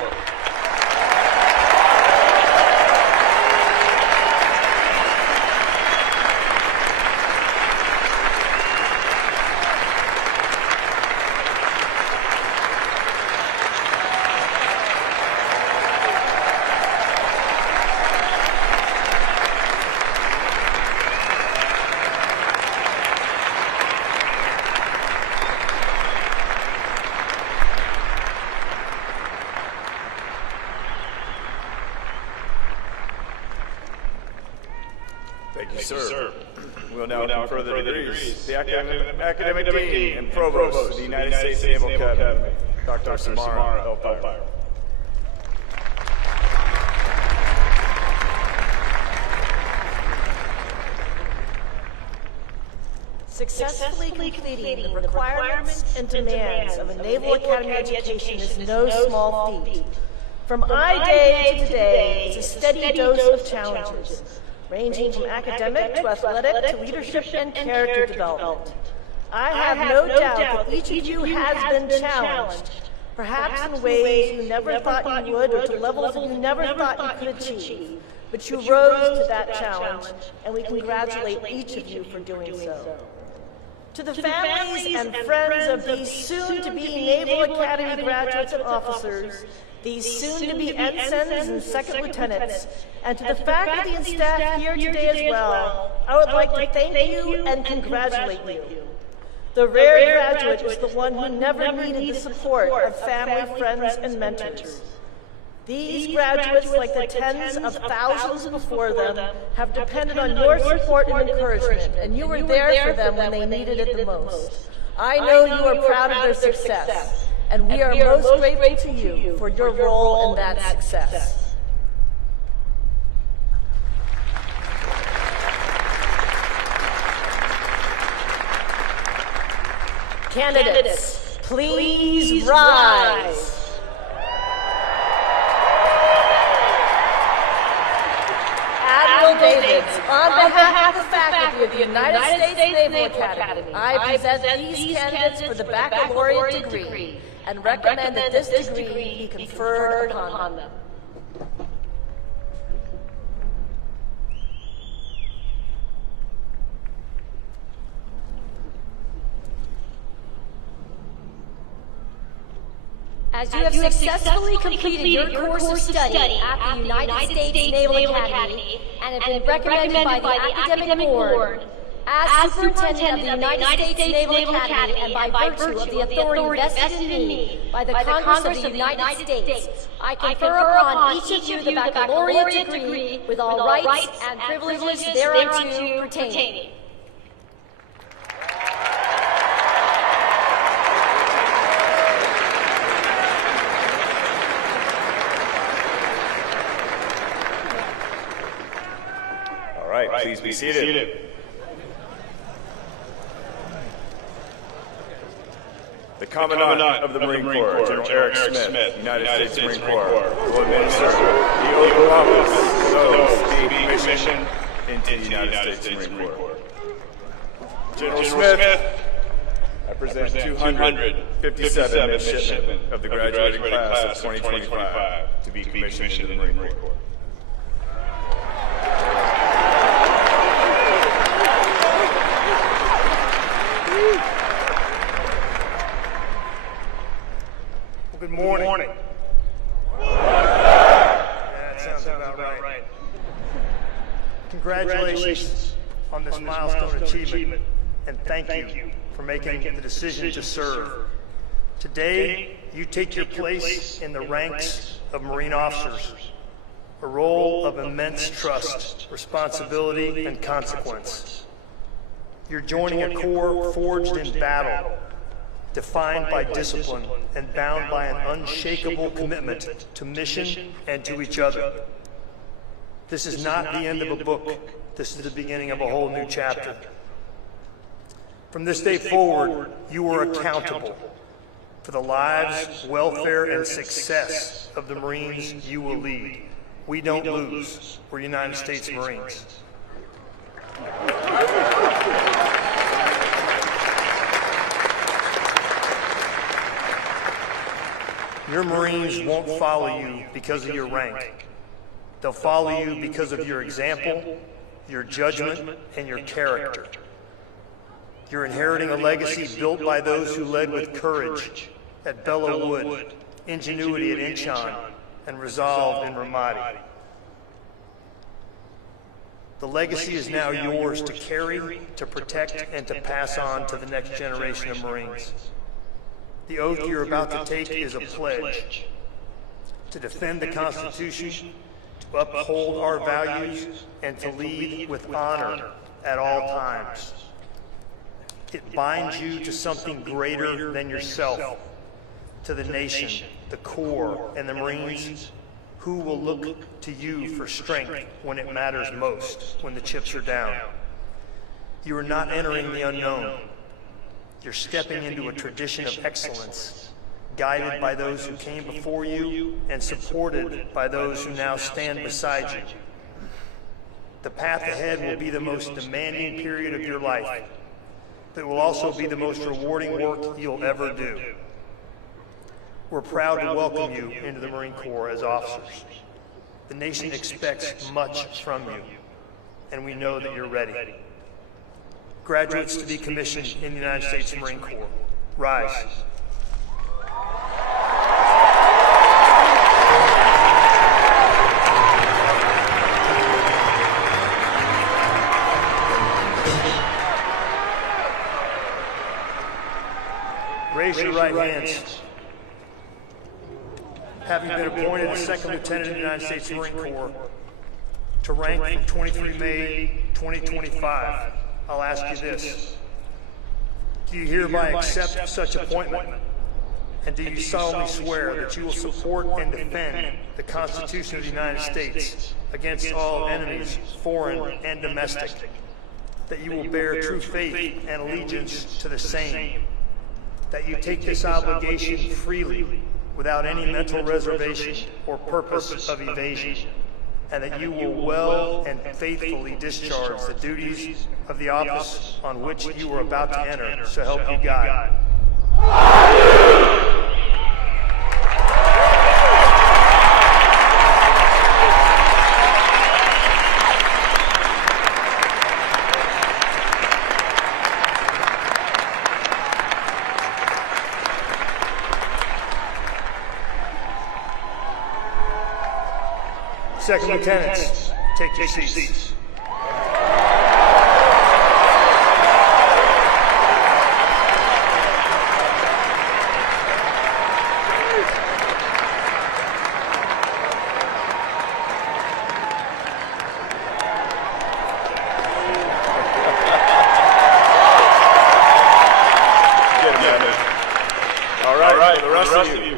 Thank you, sir. We'll now confer the degrees. The academic dean and provost of the United States Naval Academy, Dr. Samara Elpire. Successfully completing the requirements and demands of a Naval Academy education is no small feat. From I-Day to today, it's a steady dose of challenges, ranging from academic to athletic to leadership and character development. I have no doubt that each of you has been challenged, perhaps in ways you never thought you would or to levels that you never thought you could achieve. But you rose to that challenge, and we congratulate each of you for doing so. To the families and friends of these soon-to-be Naval Academy graduates and officers, these soon-to-be ensigns and second lieutenants, and to the faculty and staff here today as well, I would like to thank you and congratulate you. The rare graduate is the one who never needed the support of family, friends, and mentors. These graduates, like the tens of thousands before them, have depended on your support and encouragement, and you were there for them when they needed it the most. I know you are proud of their success, and we are most grateful to you for your role in that success. Candidates, please rise. Admiral Davids, on behalf of the faculty of the United States Naval Academy, I present these candidates for the baccalaureate degree and recommend that this degree be conferred upon them. As you have successfully completed your course of study at the United States Naval Academy and have been recommended by the Academic Board as Superintendent of the United States Naval Academy and by virtue of the authority vested in me by the Congress of the United States, I confer upon each of you the baccalaureate degree with all rights and privileges thereunto pertaining. All right, please be seated. The Commandant of the Marine Corps, General Eric Smith, United States Marine Corps, will administer the oath of office to those being commissioned into the United States Marine Corps. General Smith, I present 257 midshipmen of the graduating class of 2025 to be commissioned in the Marine Corps. Good morning. That sounds about right. Congratulations on this milestone achievement, and thank you for making the decision to serve. Today, you take your place in the ranks of Marine officers, a role of immense trust, responsibility, and consequence. You're joining a corps forged in battle, defined by discipline and bound by an unshakable commitment to mission and to each other. This is not the end of a book. This is the beginning of a whole new chapter. From this day forward, you are accountable for the lives, welfare, and success of the Marines you will lead. We don't lose. We're United States Marines. Your Marines won't follow you because of your rank. They'll follow you because of your example, your judgment, and your character. You're inheriting a legacy built by those who led with courage at Belleau Wood, ingenuity at Incheon, and resolve in Ramadi. The legacy is now yours to carry, to protect, and to pass on to the next generation of Marines. The oath you're about to take is a pledge to defend the Constitution, to uphold our values, and to lead with honor at all times. It binds you to something greater than yourself, to the nation, the Corps, and the Marines, who will look to you for strength when it matters most, when the chips are down. You are not entering the unknown. You're stepping into a tradition of excellence, guided by those who came before you and supported by those who now stand beside you. The path ahead will be the most demanding period of your life, but it will also be the most rewarding work you'll ever do. We're proud to welcome you into the Marine Corps as officers. The nation expects much from you, and we know that you're ready. Graduates to be commissioned in the United States Marine Corps, rise. Raise your right hands. Having been appointed a second lieutenant in the United States Marine Corps to rank from 23 May 2025, I'll ask you this. Do you hereby accept such appointment? And do you solemnly swear that you will support and defend the Constitution of the United States against all enemies, foreign and domestic? That you will bear true faith and allegiance to the same? That you take this obligation freely, without any mental reservation or purpose of evasion, and that you will well and faithfully discharge the duties of the office on which you are about to enter, so help you God. Second lieutenants, take your seats.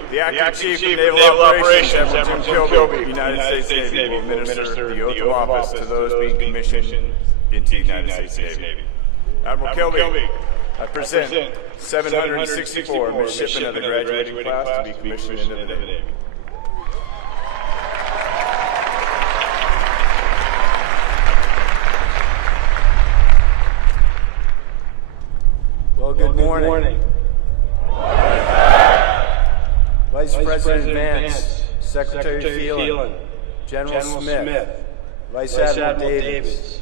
The Acting Chief of Naval Operations, Admiral Kilby, United States Navy, will administer the oath of office to those being commissioned into the United States Navy. Admiral Kilby, I present 764 midshipmen of the graduating class to be commissioned into the Navy. Well, good morning. Vice President Vance, Secretary Phelan, General Smith, Vice Admiral Davis,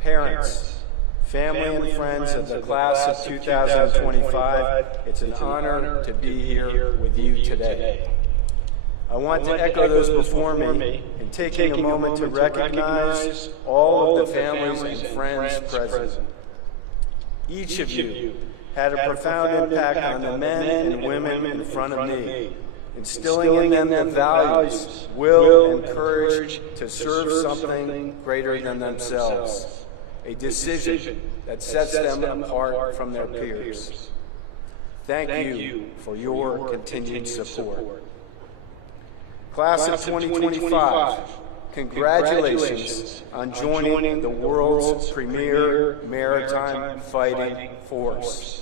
parents, family and friends of the class of 2025, it's an honor to be here with you today. I want to echo those before me in taking a moment to recognize all of the families and friends present. Each of you had a profound impact on the men and women in front of me, instilling in them the values, will, and courage to serve something greater than themselves, a decision that sets them apart from their peers. Thank you for your continued support. Class of 2025, congratulations on joining the world's premier maritime fighting force.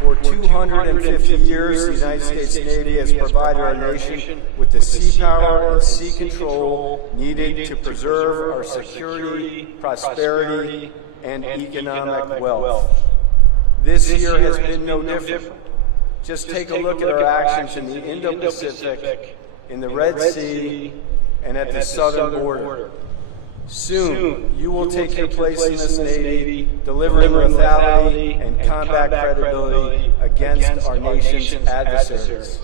For 250 years, the United States Navy has provided our nation with the sea power and sea control needed to preserve our security, prosperity, and economic wealth. This year has been no different. Just take a look at our actions in the Indo-Pacific, in the Red Sea, and at the southern border. Soon, you will take your place in this Navy, delivering lethality and combat credibility against our nation's adversaries.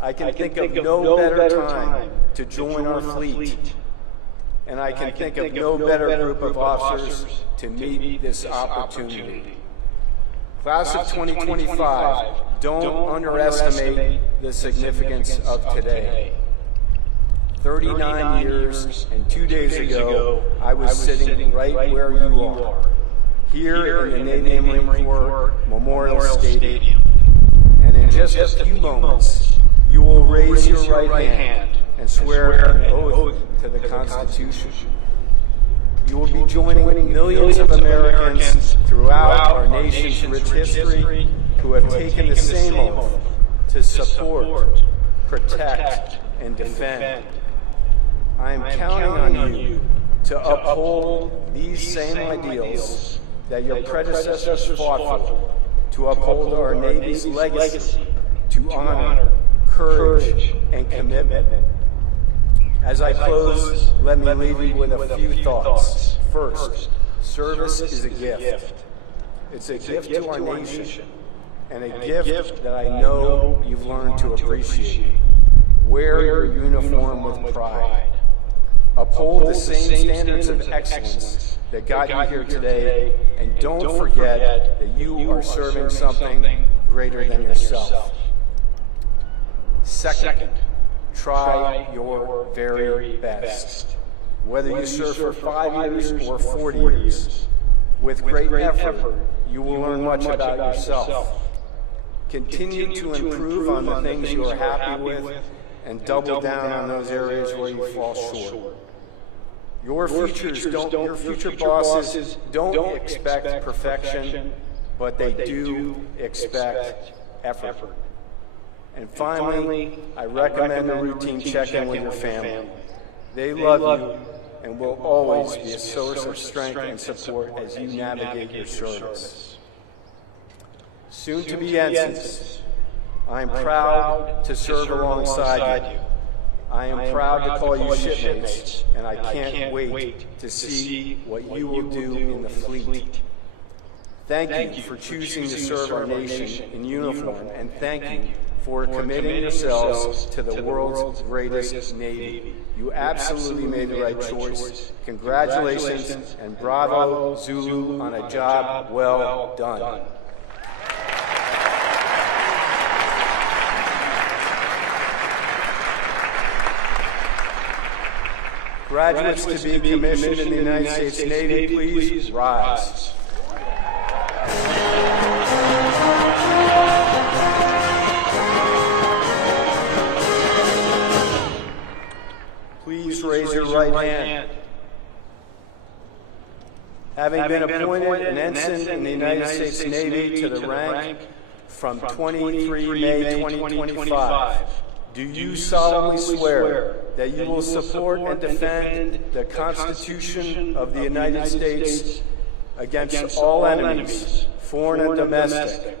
I can think of no better time to join our fleet, and I can think of no better group of officers to meet this opportunity. Class of 2025, don't underestimate the significance of today. 39 years and 2 days ago, I was sitting right where you are, here in the Navy Marine Corps Memorial Stadium. And in just a few moments, You will raise your right hand and swear an oath to the Constitution. You will be joining millions of Americans throughout our nation's rich history who have taken the same oath to support, protect, and defend. I am counting on you to uphold these same ideals that your predecessors fought for, to uphold our Navy's legacy, to honor, courage, and commitment. As I close, let me leave you with a few thoughts. First, service is a gift. It's a gift to our nation, and a gift that I know you've learned to appreciate. Wear your uniform with pride. Uphold the same standards of excellence that got you here today, and don't forget that you are serving something greater than yourself. Second, try your very best. Whether you serve for 5 years or 40 years, with great effort, you will learn much about yourself. Continue to improve on the things you are happy with and double down on those areas where you fall short. Your future bosses don't expect perfection, but they do expect effort. And finally, I recommend a routine check-in with your family. They love you and will always be a source of strength and support as you navigate your service. Soon to be ensigns, I am proud to serve alongside you. I am proud to call you shipmates, and I can't wait to see what you will do in the fleet. Thank you for choosing to serve our nation in uniform, and thank you for committing yourselves to the world's greatest Navy. You absolutely made the right choice. Congratulations, and bravo, Zulu, on a job well done. Graduates to be commissioned in the United States Navy, please rise. Please raise your right hand. Having been appointed an ensign in the United States Navy to the rank from 23 May 2025, do you solemnly swear that you will support and defend the Constitution of the United States against all enemies, foreign and domestic,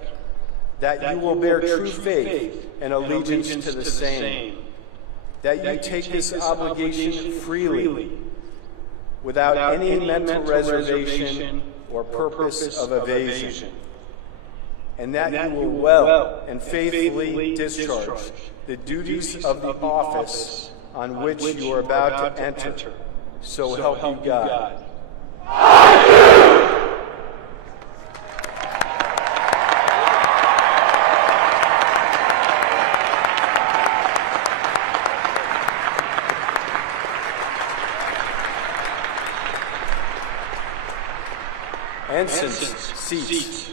that you will bear true faith and allegiance to the same, that you take this obligation freely, without any mental reservation or purpose of evasion, and that you will well and faithfully discharge the duties of the office on which you are about to enter. So help you God. Ensigns, seats.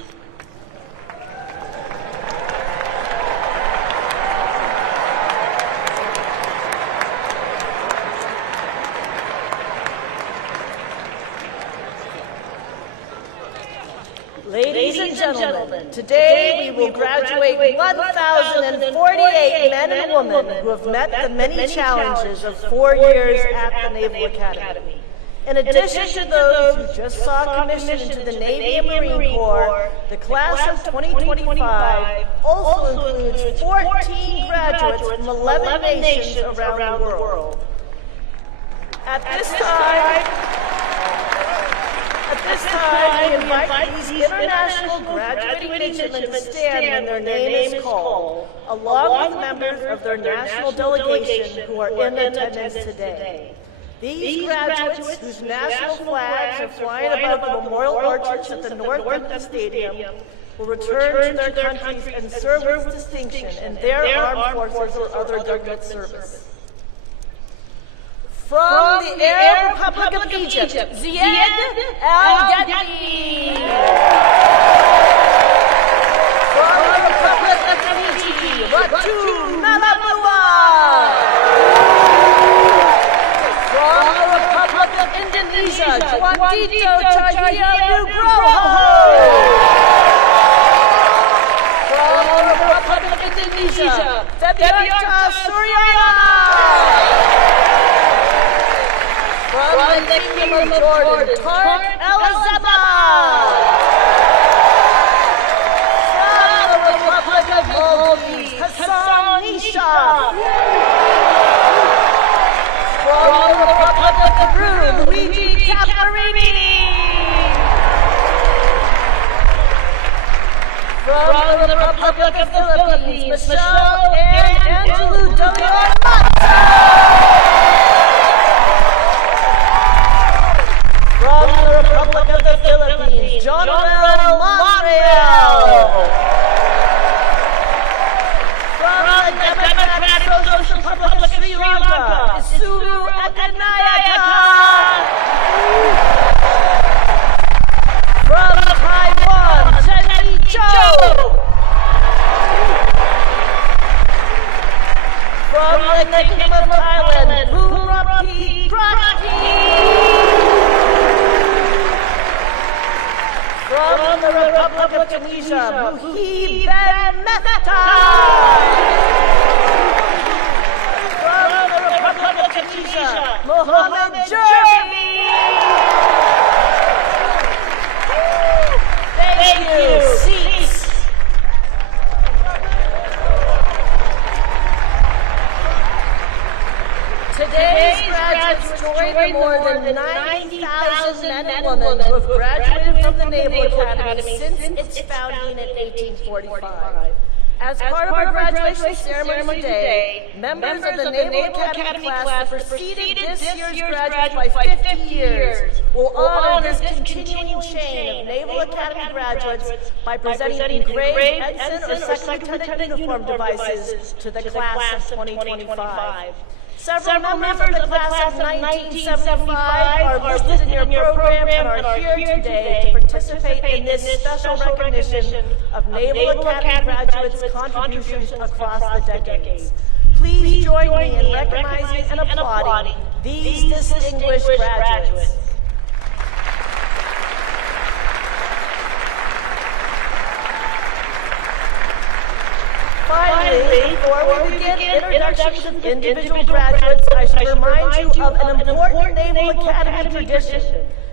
Ladies and gentlemen, today we will graduate 1,048 men and women who have met the many challenges of 4 years at the Naval Academy. In addition to those who just saw commissioned into the Navy and Marine Corps, the class of 2025 also includes 14 graduates from 11 nations around the world. At this time, we invite these international graduating midshipmen to stand when their name is called, along with members of their national delegation who are in attendance today. These graduates, whose national flags are flying above the memorial arches at the north end of the stadium, will return to their countries and serve with distinction in their armed forces or other government service. From the Arab Republic of Egypt, Ziyad Al-Gaddafi. From the Republic of Fiji, Ratu Nalabua. From the Republic of Indonesia, Juandito Cahyo Nugroho. From the Republic of Indonesia, Febiarta Suryana. From the Kingdom of Jordan, Tark Elizabeth. From the Republic of Maldives, Hassan Nisha. From the Republic of Peru, Luigi Caparini. From the Republic of Philippines, Michelle and Angelou Deliormata. From the Republic of the Philippines, John Manuel Monreal. From the Democratic Social Republic of Sri Lanka, Isuru Akanayaka. From Taiwan, Chen Zhou. From the Kingdom of Thailand, Purapi Prati. From the Republic of Tunisia, Muhib Ben Mehta. From the Republic of Tunisia, Mohammed Jeremy. Thank you. Seats. Today's graduates join the more than 90,000 men and women who have graduated from the Naval Academy since its founding in 1845. As part of our graduation ceremony today, members of the Naval Academy class that preceded this year's graduates by 50 years will honor this continuing chain of Naval Academy graduates by presenting engraved ensign or second lieutenant uniform devices to the class of 2025. Several members of the class of 1975 are listed in your program and are here today to participate in this special recognition of Naval Academy graduates' contributions across the decades. Please join me in recognizing and applauding these distinguished graduates. Finally, before we begin introductions of individual graduates, I should remind you of an important Naval Academy tradition.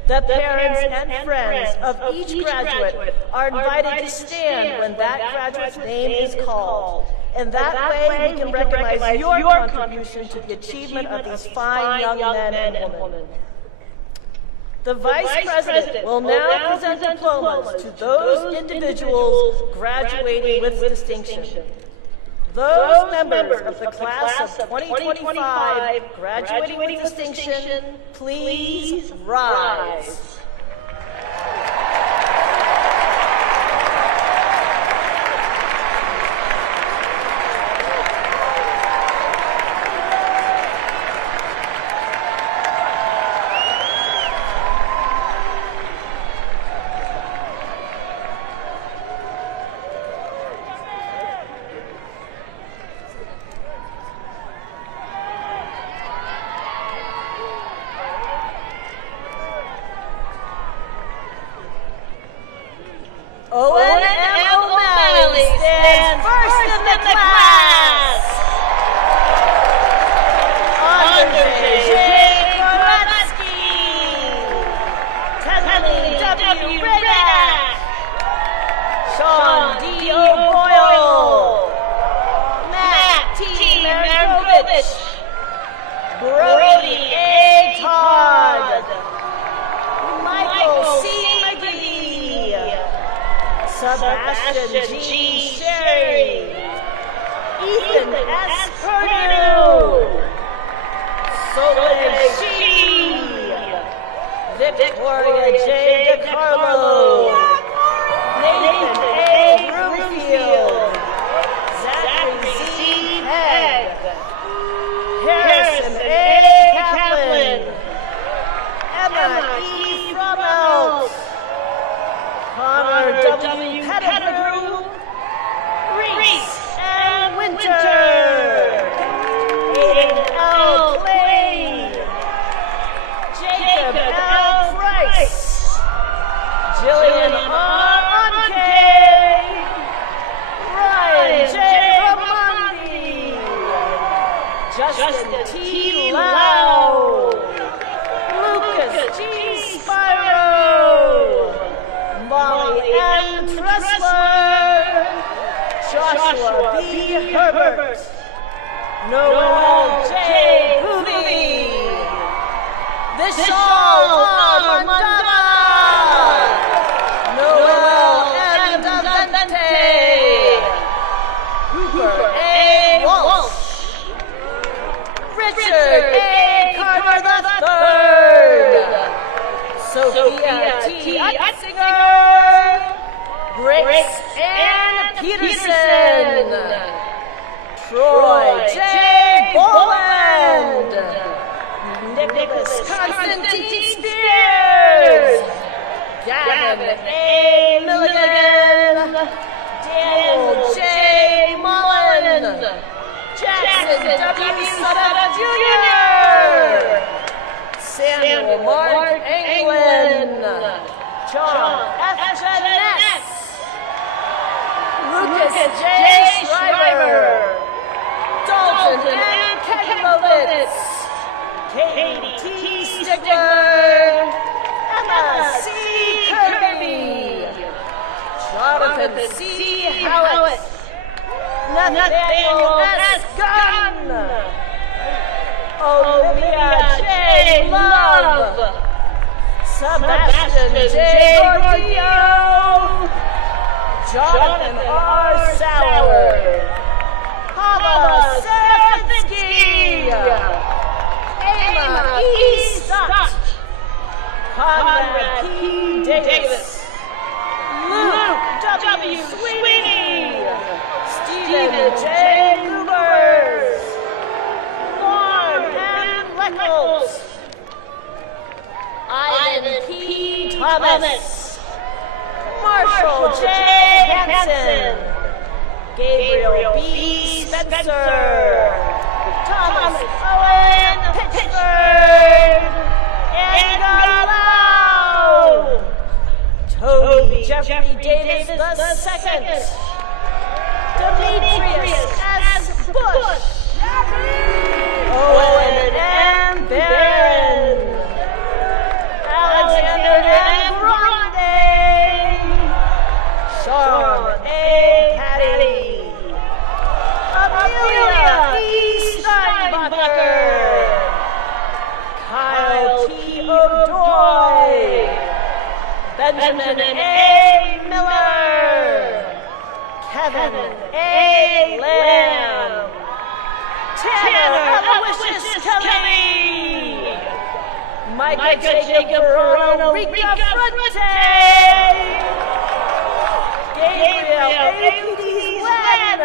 The parents and friends of each graduate are invited to stand when that graduate's name is called. And that way we can recognize your contribution to the achievement of these fine young men and women. The Vice President will now present diplomas to those individuals graduating with distinction. Those members of the class of 2025 graduating with distinction, please rise. Owen M. O'Malley stands first in the class. Andre J. Koretsky. Tessie W. Radak. Sean D. O'Boyle. Matt T. Marinkovich. Brody A. Todd. Michael C. McGee. Sebastian G. Sherry. Ethan S. Purdue. Soleil G. Victoria J. DiCarlo. Nathan A. Broomfield. Zachary Z. Pegg. Harrison A. Kaplan. Emma E. Fromelt. Connor W. Pettigrew, Reese and T. Lau, Lucas G. Spiro, Molly M. Tressler, Joshua B. Herbert, Noel J. Hoovy, Vishal R. Mandava, Noel M. Davente, Cooper A. Walsh, Richard A. Carter III, Sophia T. Utzinger, Grace Ann Peterson, Troy J. Boland, Nicholas Constantine Spears, Gavin A. Milligan, Daniel J. Mullen, Jackson W. Sutter Jr., Samuel Mark Anglin, John F. Janess, Lucas J. Schreiber, Dalton M. Kegelovitz, Katie T. Stigler, Emma C. Kirby, Jonathan C. Howitt, Nathaniel S. Gunn, Olivia J. Love, Sebastian J. Gordillo, Jonathan R. Sauer, Hava Serafinsky, Emma E. Stott, Conrad P. Davis, Luke W. Sweeney, Stephen J. Lubers, Lauren M. Leckels, Ivan P. Thomas, Marshall J. Hansen, Gabriel B. Spencer, Thomas Owen Pitchford, Edgar Lau, Toby Jeffrey Davis II, Demetrius S. Bush, Owen M. Barron, Alexander M. Grande, Sean A. Patty, Amelia E. Steinbacher, Kyle T. O'Doy, Benjamin A. Miller, Kevin A. Lamb, Tanner Aloysius Kelly, Micah Jacob Verona Rika Fronte, Gabriel A.P.D. Wen,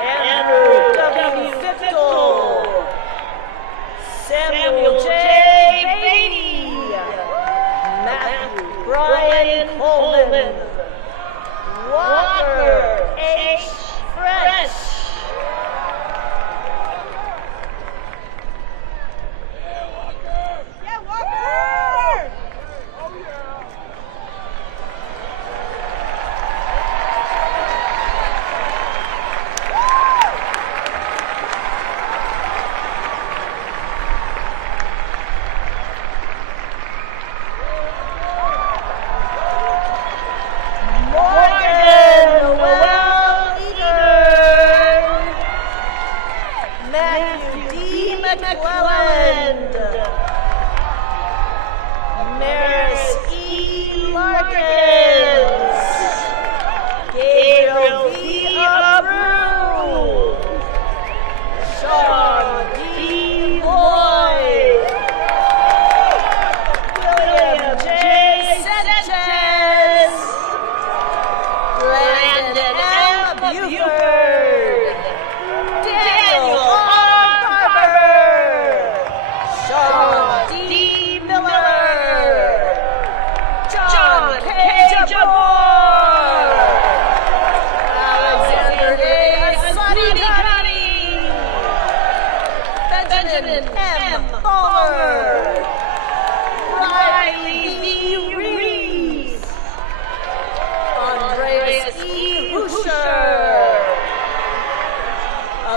Andrew W. Fiftel, Samuel J. Beatty, Matthew Brian Coleman, Walker H. Fresh,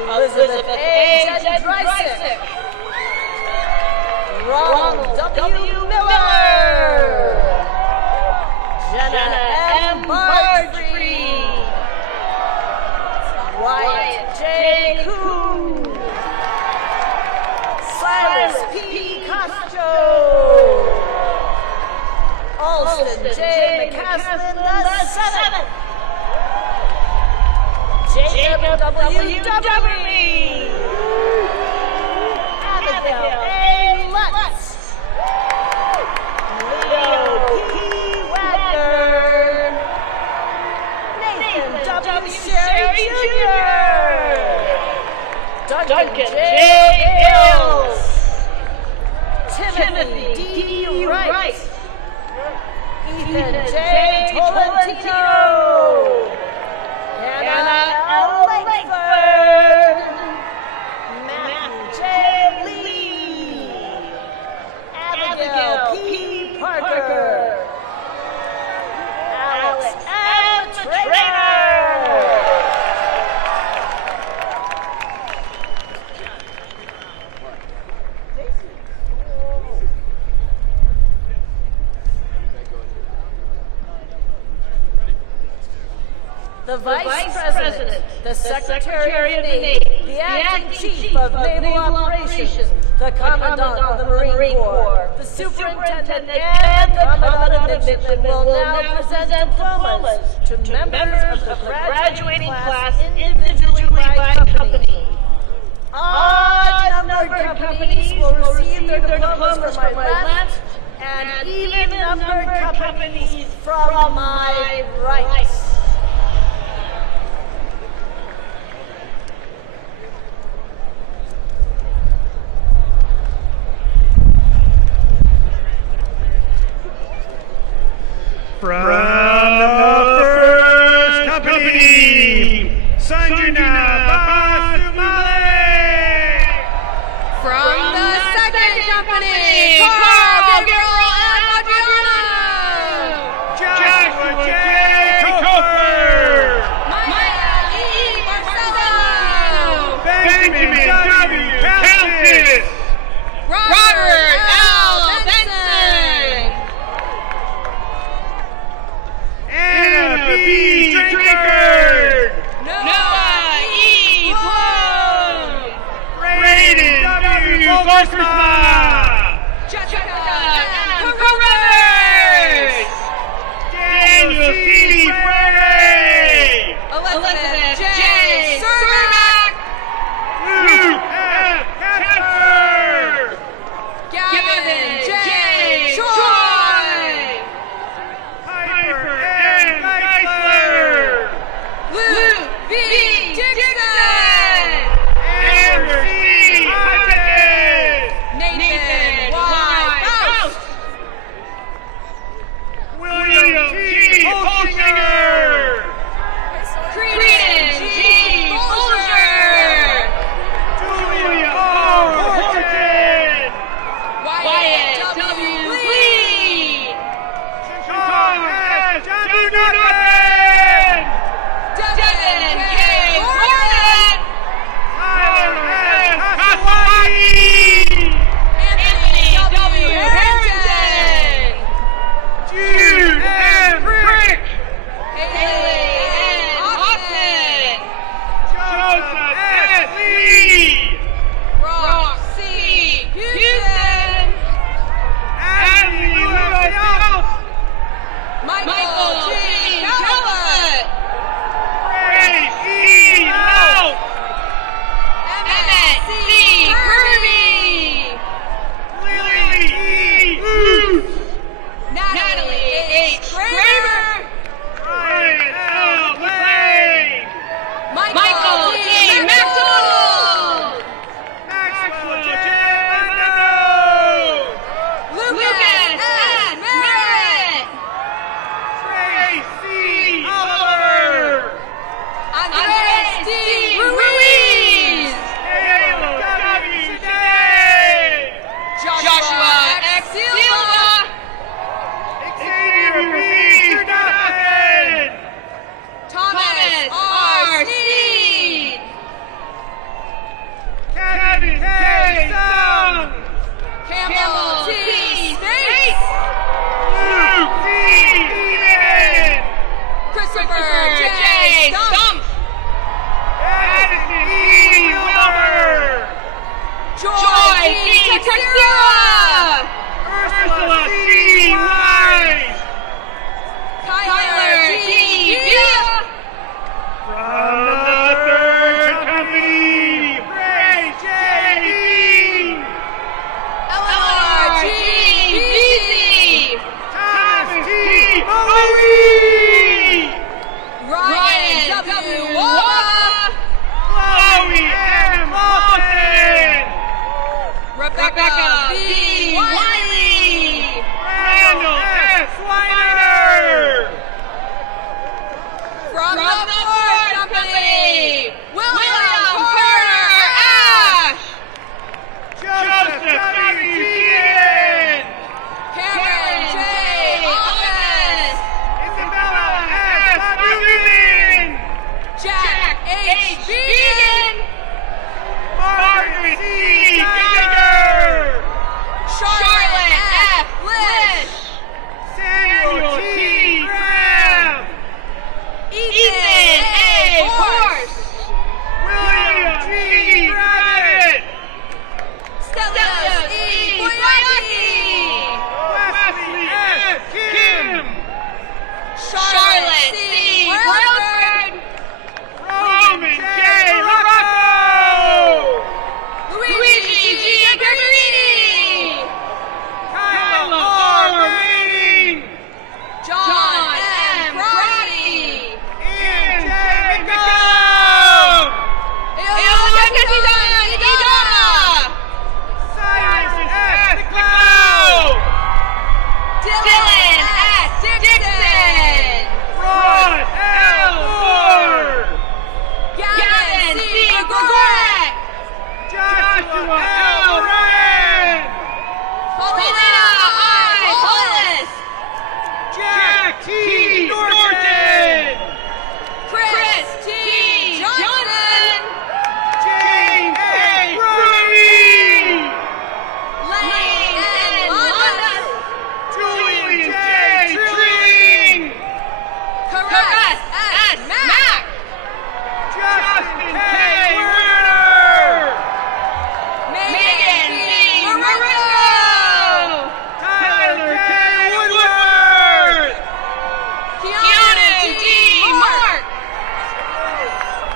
Elizabeth A. Dreisick. Ronald W. Miller. Jenna M. Bardfree. Wyatt J. Kuhn. Silas P. Castro. Alston J. McCaslin the 7th. Jacob W. Dummery. Abigail A. Lutz. Leo P. Wagner. Nathan W. Sherry Jr. Duncan J. Ills. Timothy D. Wright. Ethan J. Tolentino. Hannah L. Langford. Matthew J. Lee. Abigail P. Parker. Alex M. Trainer. The Vice President, the Secretary of the Navy, the Acting Chief of Naval Operations, the Commandant of the Marine Corps, the Superintendent, and the Commandant of Midland will now present diplomas to members of the graduating class individually by company. Odd-numbered companies will receive their diplomas from my left, and even-numbered companies from my right. From the first company, Sanjana Basumale. From the second company, Carl Gabriel and Adriana. Joshua J. Kofer. Maya E. Marcelo. Benjamin W. Countess. Robert L. Benson. Anna B. Drinkard. Noah E. Bloom. Brayden W. Volkersma. Jessica M. Carruthers. Daniel C. Frey. Elizabeth J. Cermak. Luke F. Casper. Gavin J. Choi. Piper N. Geisler. Luke V. Dixon. Amber C. Hutchins. Nathan Y. Faust. William G. Holsinger. Creedon G. Bolger. Julia R. Horton. Wyatt W. Lee. Sean S. Jonathan. Devin K. Gordon. Tyler S. Kasawagi. Anthony W. Harrington. Jude M. Frick. Haley N. Austin. Joseph S. Lee. Rock C. Houston. Texera! Ursula C. Wise. Tyler D. Villa! From the third company, Ray J. Bean. Eleanor G. Beasley! Thomas T. Bowie. Ryan W. Walla! Chloe M. Lawson. Rebecca B. Wiley! Randall S. Swiner. From the fourth company, William Carter Ash! Joseph W. Sheehan. Cameron J. August! Isabella S. Newman. Jack H. Began! Margaret C. Geiger. Charlotte F. Lish! Samuel T. Graham. Ethan A. Horst! William G. Rabbit. Stella E. Boyaki! Wesley S. Kim. Charlotte C. Brailsford! Roman J. Larocco. Luigi G. Garbarini! Kyla R. Manning. John M. Brody! Ian J. McCollum. Cyrus S. McLeod. Dylan S. Dixon! Rod L. Moore. Gavin C. Gregorek! Joshua L. Ryan. Paulina I. Hollis! Jack T. Norton. Chris T. Johnson! James A. Brody. Lane N. Londa! Julian J. Trilling. Caress S. Mack! Justin K. Werner. Megan C. Maringo! Tyler K. Woodward. Keanu D. Mark!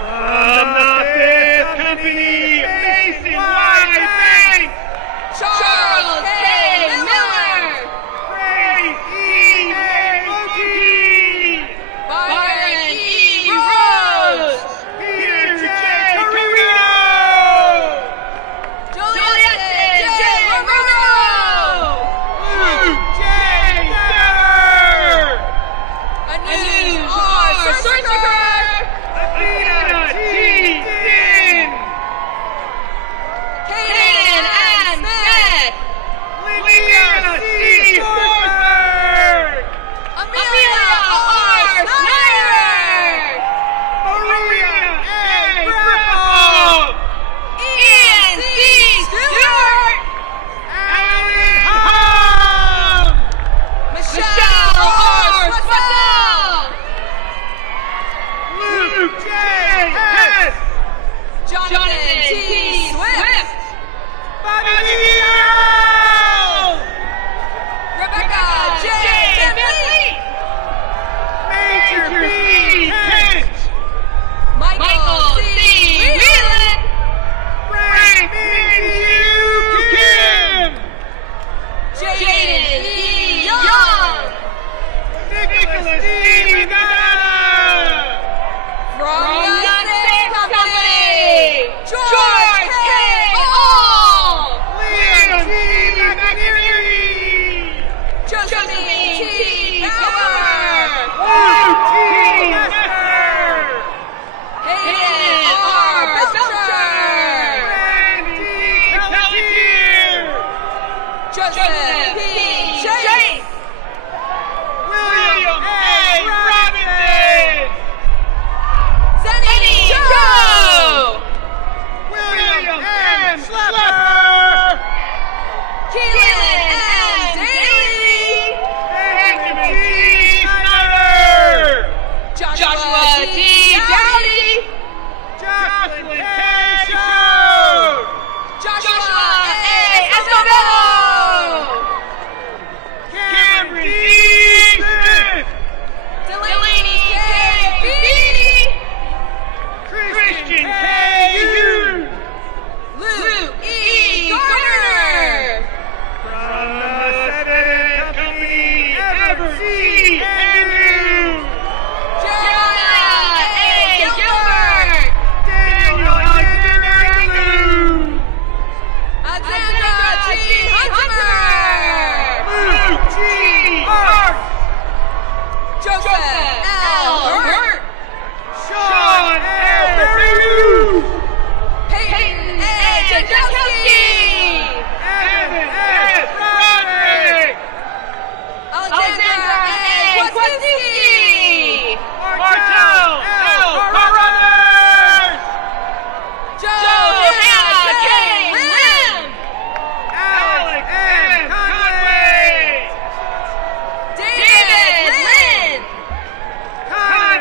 From the fifth company, Mason Y. Banks. Charles K. Miller! Grace E. Loki. Byron E. Rose! Peter J. Carino. Juliet J. Romero! Luke J. Dever. Anuj R. Sursaker! Athena T. Din. Kaden N. Smith! Lydia C. Forsberg. Amelia R. Snyder! Maria A. Griffith. Ian C. Stewart! Alan Hum. Michelle R. Swetzel! Luke J. Hess. Jonathan T. Swift! Bobby L. Rebecca J. Bentley! Major B. Kent. Michael C. Whelan! Frank B. Kim. Jaden E. Young! Nicholas D. Madonna. From the sixth company, George K. All! Liam T. McInerney. Josephine T. Bauer! Luke T. Nestor. Hayden R. Belcher! Randy D. Pelletier. Joseph P. Chase! William A. Robinson. Zenny Joe! William M. Schlepper. Keelan M. Daly! Benjamin T. Snyder. Joshua T. Dowdy! Jocelyn K. Shore. Joshua A. Escobar! Joseph L. Hurt. Sean L. Hughes. Peyton A. Jankowski. Evan S. Roderick. Alexandra A. Kwasinski. Martel L. Carruthers. Johanna K. Lim. Alex N. Conway. David Lynn. Connor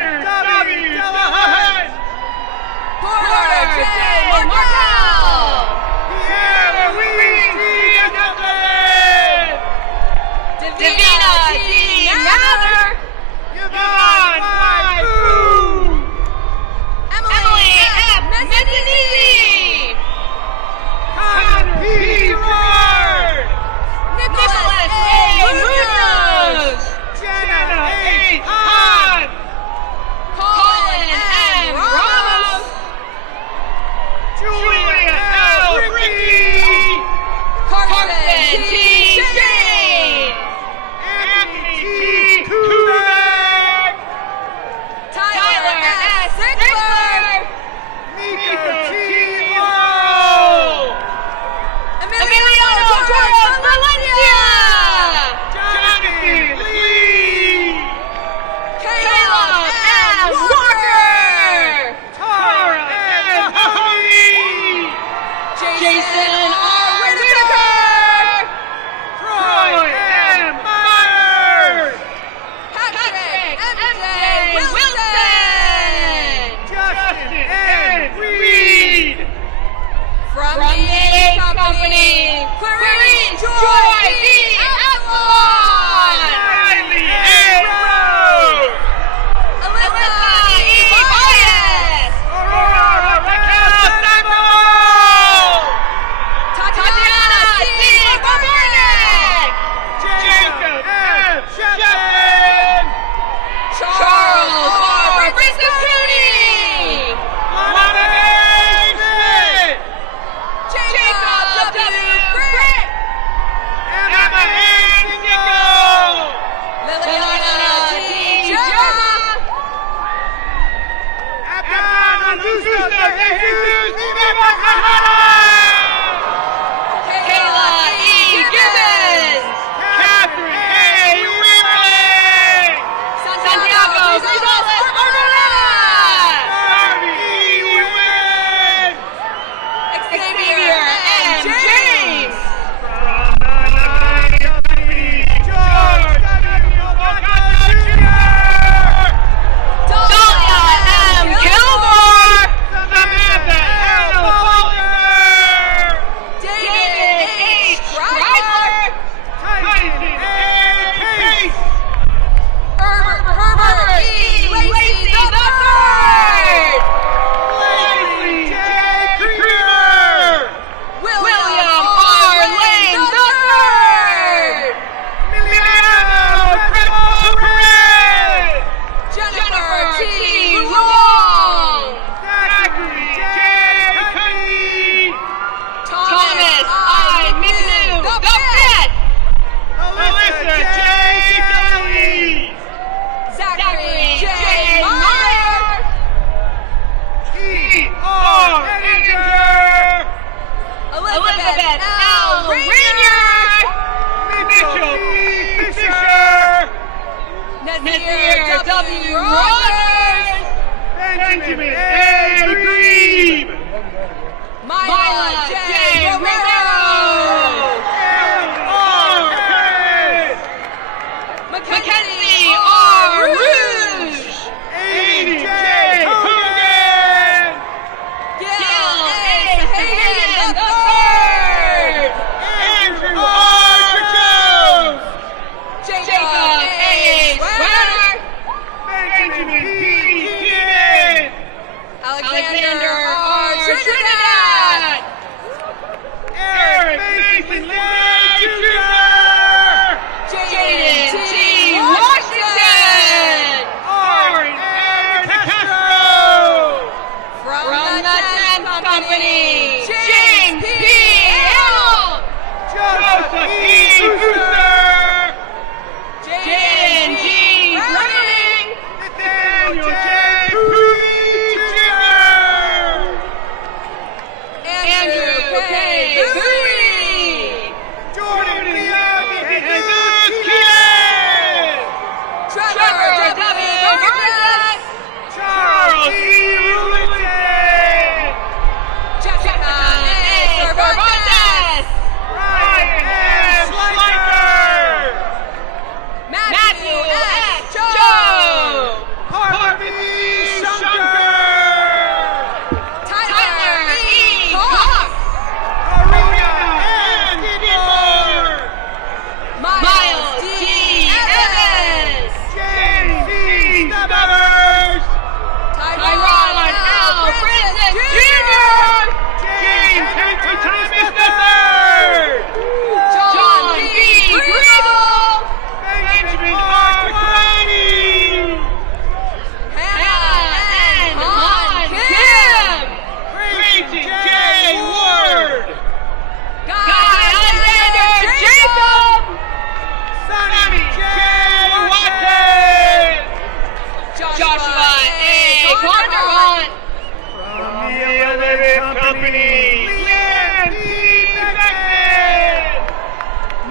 Company, Leanne P. Beckman,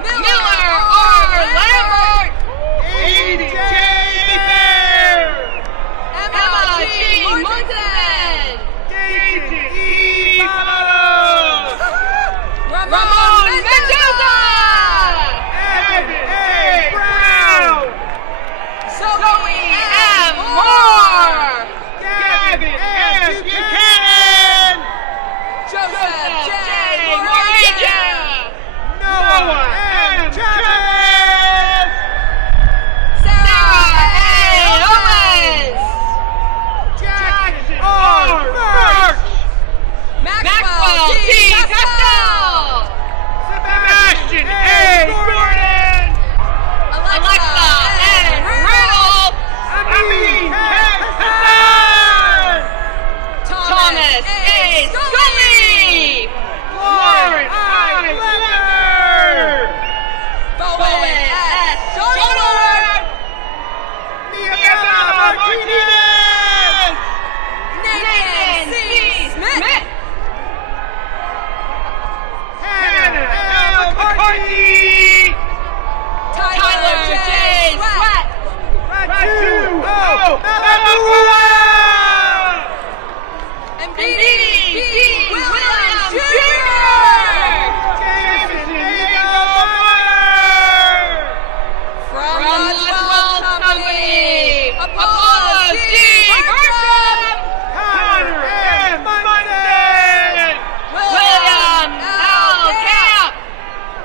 Miller R. Lambert, A.J. Fair, Emma G. Munson, Dayton E. Palos, Ramon Mendoza, Evan A. Brown, Zoe M. Moore, Gavin S. Buchanan, Joseph J. Moraja, Noah M. Chavez, Sarah A. Owens, Jackson R. Birch, Maxwell T. Castell, Sebastian A. Gordon, Alexa N. Riddle, Amin K. Hassan, Thomas A. Scully, Lauren I. Leonard, Bowen S. Shortwood, Diana Martinez, Nathan C. Smith, Hannah L. McCarthy, Tyler J. Sweat, Ratu O. Malamua, and B. Williams Jr. Jameson Diego Meyer, From Wells Company, Apollo C. Bertram, Connor M. Munson, William L. Camp,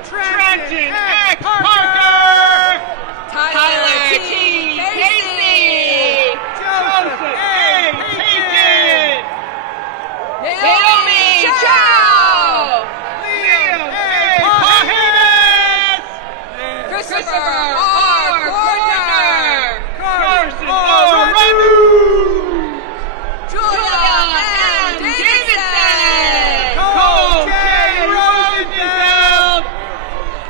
Trenton X. Parker, Tyler T. Casey, Joseph A. Payton, Naomi Chow, Liam A. Pahenis, Christopher R. Gordner, Carson O. Radu, Julia M. Davidson, Cole J. Rosenfeld,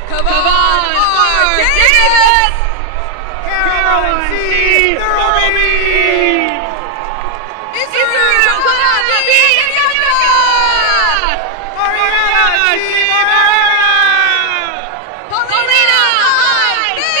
Kavan R. Davis, Caroline C. Thurlby, Isuru Kulabi Yaka, Mariana C. Vera, Paulina I.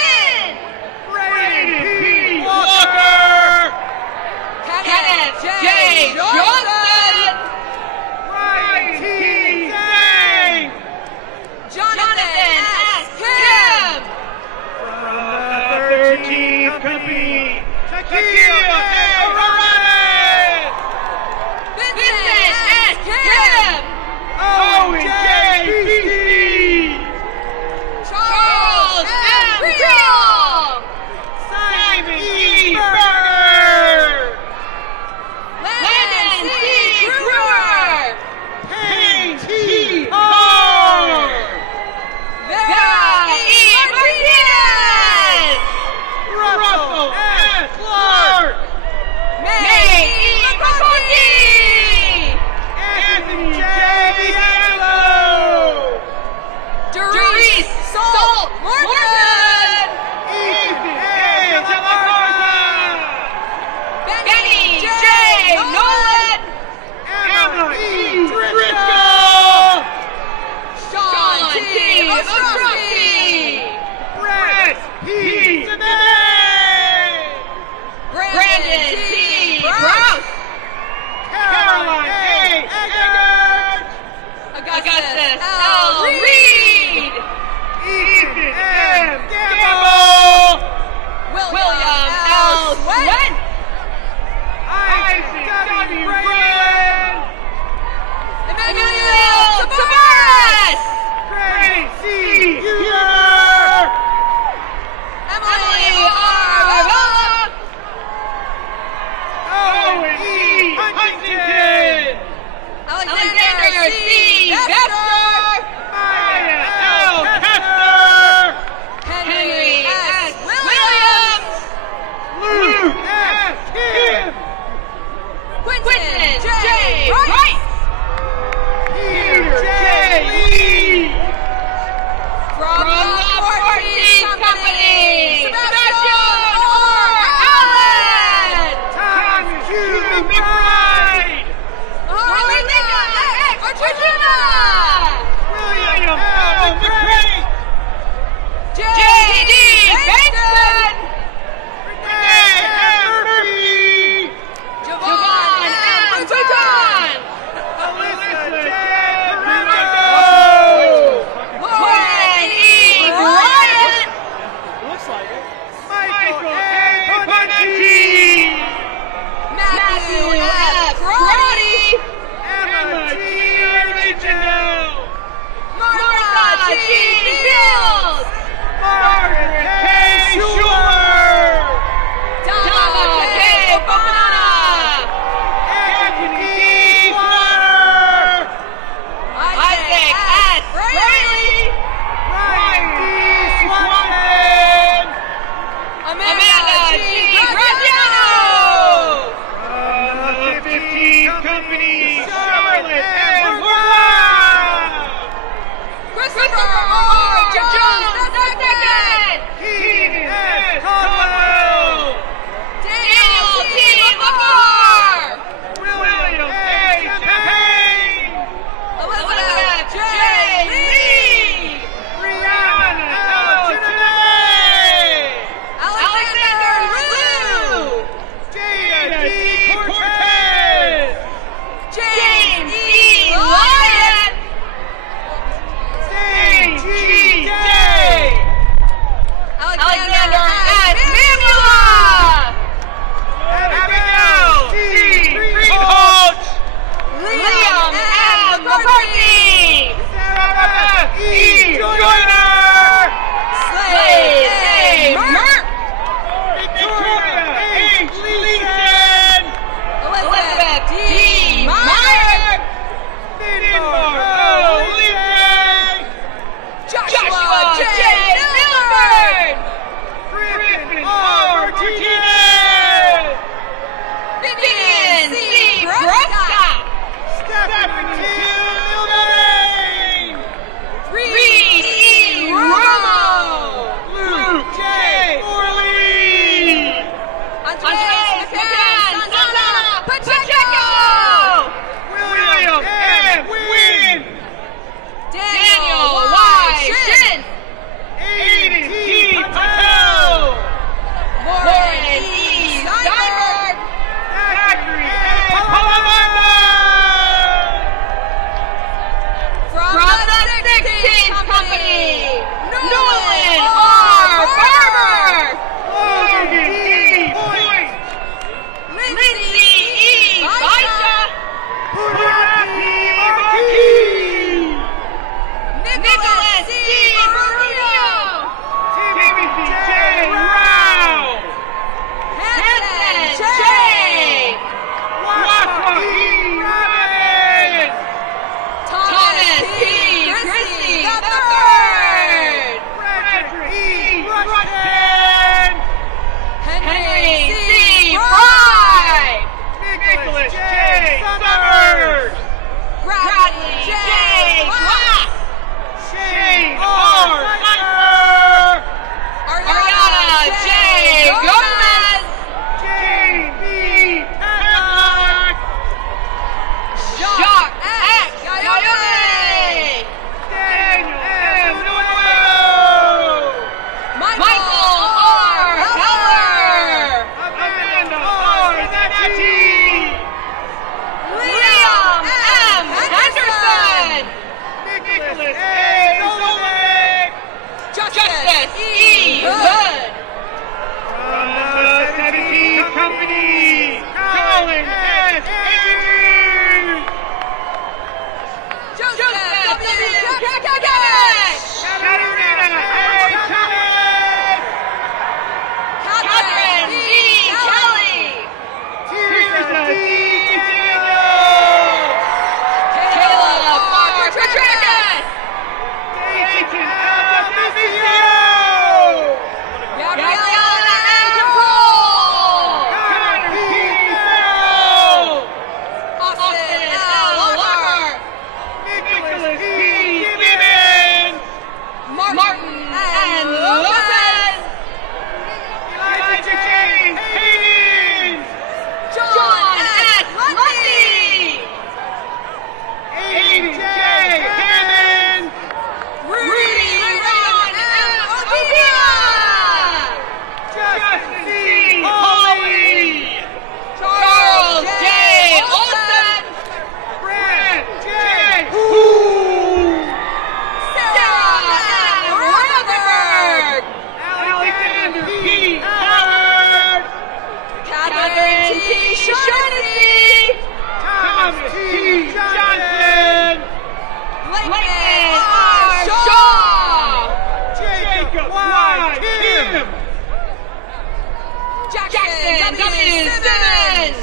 W. Simmons.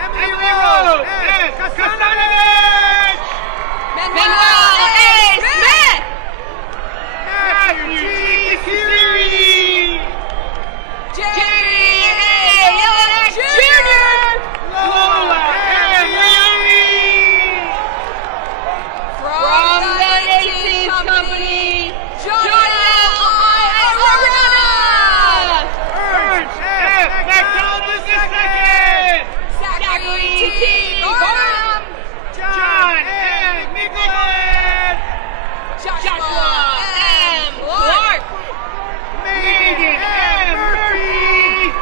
Emily Rose S. Kastanovich. Manuel A. Smith. Matthew G. Siri. Jerry A. Yellow Jr. Lola M. Young. From the 18th Company, John L. I. Arana. Ernst F. McDonald II. Zachary T. Barnum. John M. Nicholas. Joshua M. Clark. Megan M. Murphy.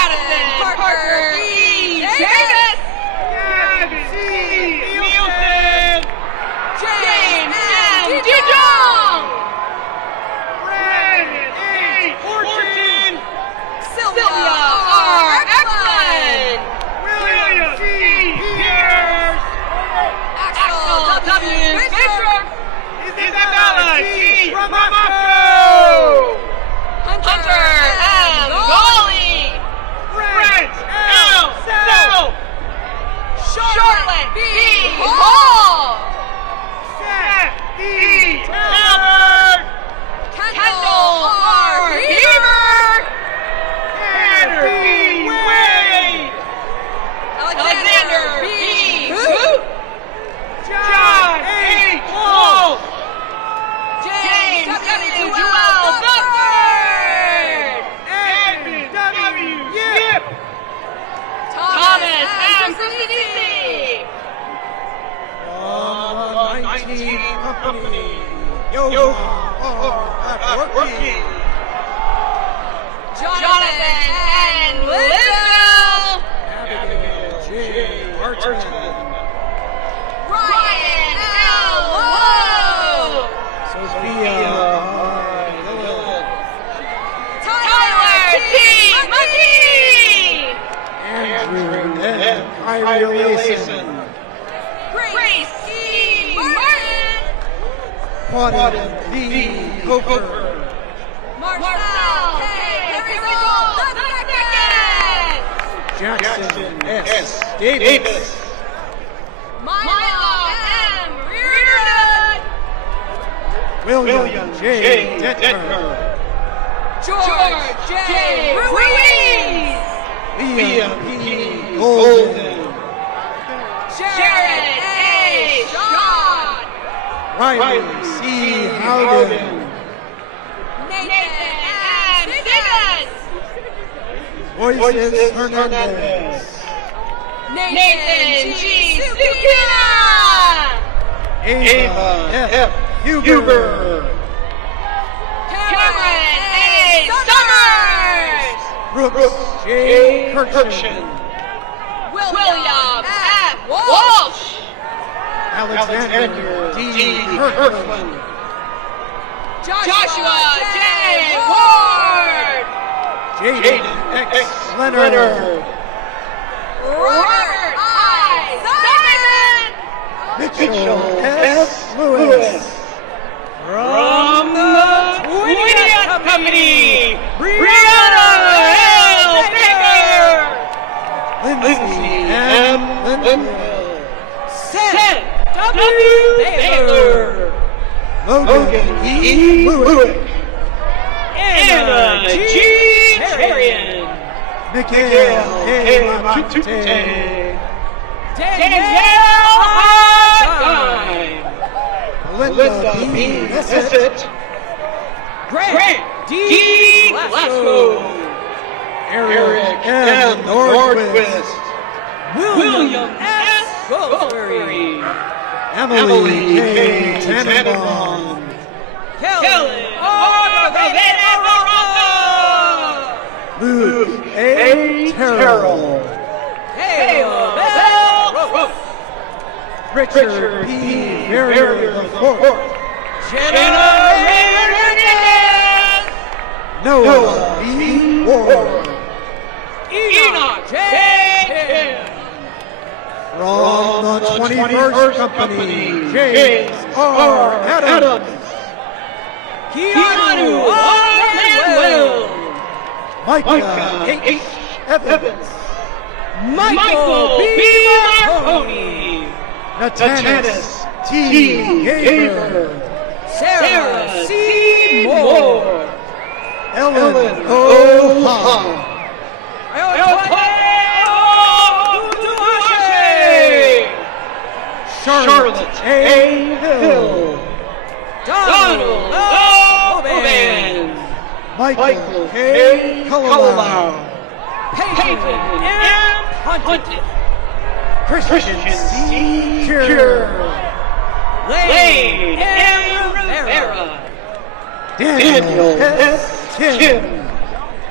Addison Parker E. Davis. Gavin C. Nielsen. James M. Dudong. Brandon H. Horton. Sylvia R. Eklund. William C. Pierce. Axel W. Bishop. Isabella G. Ramacho. Hunter M. Goley. Brent L. Self. Charlotte B. Hall. Seth D. Albert. Kendall R. Beaver. Tanner B. Wade. Alexander B. Hoop. John H. Wolf. James W. Joel Bufford. Edmund W. Yip. Thomas M. CDC. From the 19th Company, Yo are working. Jonathan N. Lisbell. Abigail J. Martin. Ryan L. Lowe. Sophia R. Lilith. Tyler T. McGee. Andrew N. Kyrie. Grace E. Martin. Quaden V. Coker. Marcel K. Rizal II. Jackson S. Davis. Milo M. Reardon. William J. Detmer. George J. Ruiz. Liam P. Golden. Sharon A. Shaw. Riley C. Howden. Nathan M. Simmons. Moises Hernandez. Nathan G. Sukina. Ava F. Huber. Cameron A. Summers. Brooks J. Kirkshin. William F. Walsh. Alexander D. Kirkland. Joshua J. Ward. Jaden X. Leonard. Robert I. Simon. Mitchell S. Lewis. From the 20th Company, Brianna L. Baker. Lindsay M. Lindenhill. Seth W. Baylor. Logan E. Lewick. Anna G. Tarian. Mikhail A. Matute. Danielle Hardtime. Linda B. Bissett. Grant D. Glasgow. Eric M. Nordquist. William S. Goldsberry. Emily K. Tannenbaum. Kellen R. Luke A. Terrell. Caleb L. Richard P. Barrier IV. Jenna Hernandez. Noah B. Ward. Enoch J. From the 21st Company, James R. Adams. Keanu R. Manuel. Micah H. Evans. Michael B. Marconi. Natanis T. Gaver. Sarah C. Moore. Ellen O. Hahn. Charlotte A. Hill. Donald O. Bowman. Michael K. Cullimore. Peyton M. Hunted. Christian C. Kier. Lane M. Rivera. Daniel S. Kim.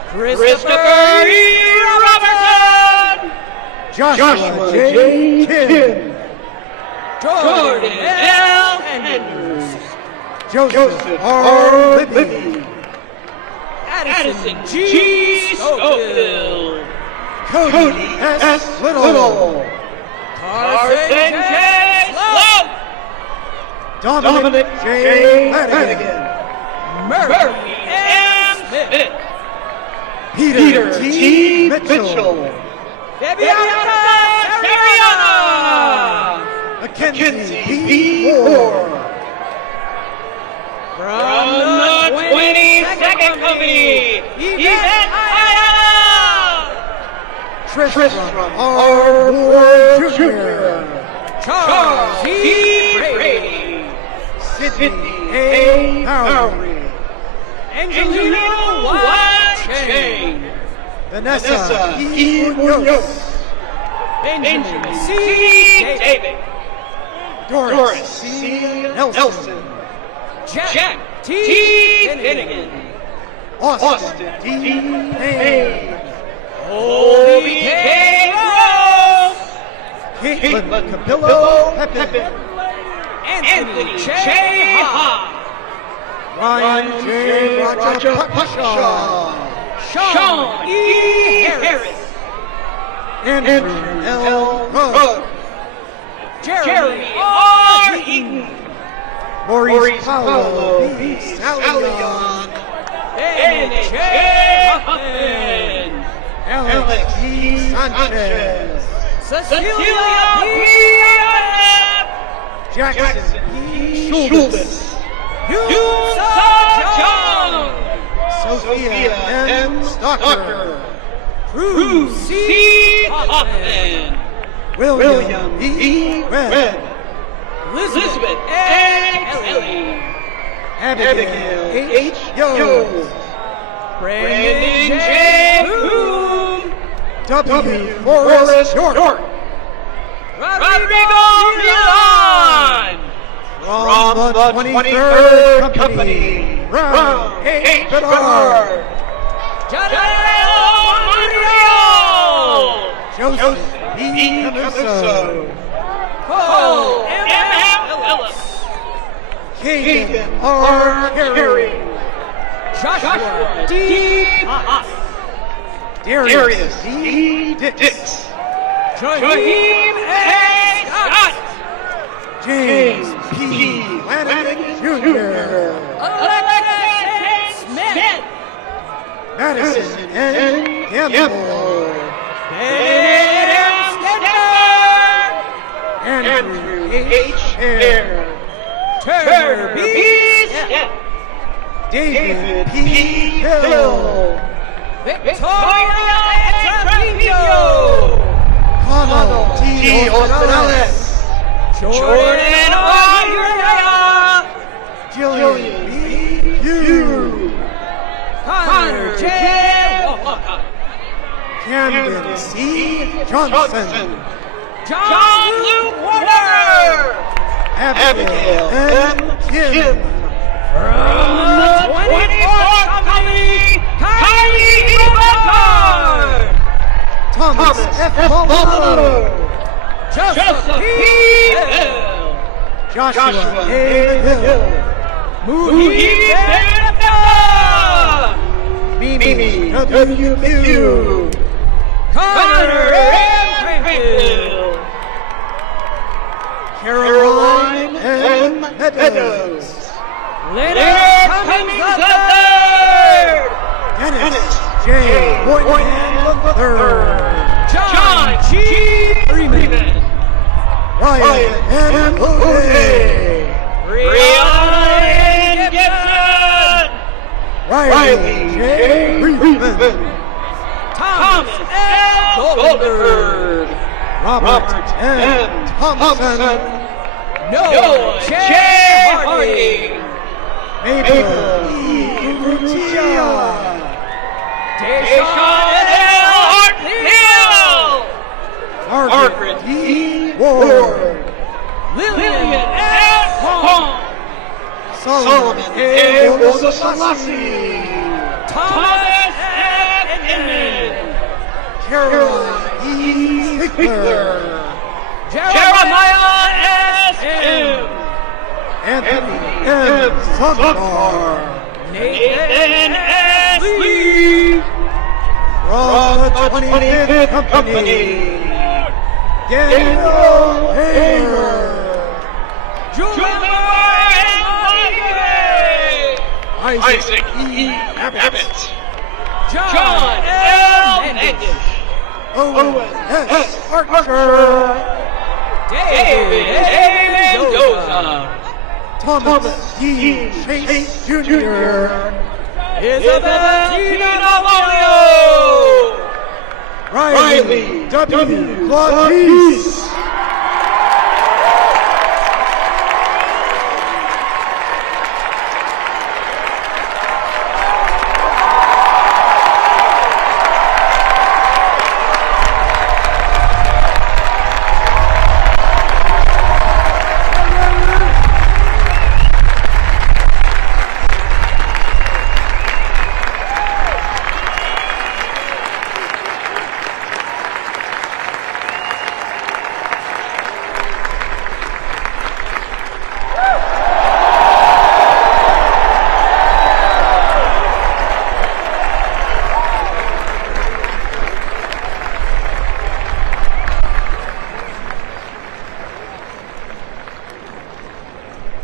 Christopher E. Robertson. Joshua J. Kim. Jordan L. Andrews. Joseph R. Libby. Addison G. Schofield. Cody S. Little. Carson J. Slope. Dominic J. Madigan. Murphy M. Smith. Peter T. Mitchell. Fabiana Seriana. Mackenzie B. Moore. From the 22nd Company, Yvette Ayala. Tristram R. Ward Jr. Charles E. Brady. Sidney A. Mowry. Angelina White-Chain. Vanessa E. Munoz. Benjamin C. David. Doris C. Nelson. Jack T. Finnegan. Austin D. Payne. Colby K. Rose. Caitlin Capillo Pepin. Anthony J. Ha. Ryan J. Rajapaksa. Sean E. Harris. Andrew L. Rudd. Jeremy R. Eaton. Maurice Paulo B. Salion. Ben J. Huffman. Alex E. Sanchez. Cecilia P. Jackson E. Schultz. Hyun-Sa Jung. Sophia M. Stocker. Bruce C. Hoffman. William E. Webb. Elizabeth A. Kelly. Abigail H. Yost. Brandon J. Boom. W. Forrest York. Rodrigo Milan. From the 23rd Company. Round H. Bedard. Janelle Monreal. Joseph E. Camuso. Cole M. Ellis. Keegan R. Carey. Joshua D. Haas. Darius D. Dix. Jaheim A. Scott. James P. Flanagan Jr. Alexis Smith. Madison N. Gamble. Bennett M. Stedler. Andrew H. Hare. Turner B. Step. David P. Hill. Victoria Trevino. Connell T. Ornelas. Jordan Uriah. Jillian B. Hugh. Connor J. Walcott. Camden C. Johnson. John Luke Warner. Abigail M. Kim. From the 24th Company, Kylie Ibatar. Thomas F. Palmer. Joseph P. Hill. Joshua A. Hill. Muhid Benefta. Mimi W. Connor M. Cranfield. Caroline M. Meadows. Leonard Cummings III. Dennis J. Boynton Third, John G. Freeman. Ryan M. O'Day. Ryan Gibson. Riley J. Freeman. Thomas L. Goldberg. Robert M. Thompson. Noah J. Harding. Mabel E. Urrutia. Deshaun L. Hartnell. Margaret D. Ward. Lillian S. Hong. Solomon A. Wosalassi. Thomas F. Inman. Caroline E. Hickler. Jeremiah S. M. Anthony M. Sugbar. Nathan S. Lee. From the 25th Company. Daniel Hager. Isaac E. Abbott. John L. Mendes. Owen S. Archer. David A. Mendoza. Thomas D. Chase Jr. Isabella Tina Volio. Riley W. Claudice.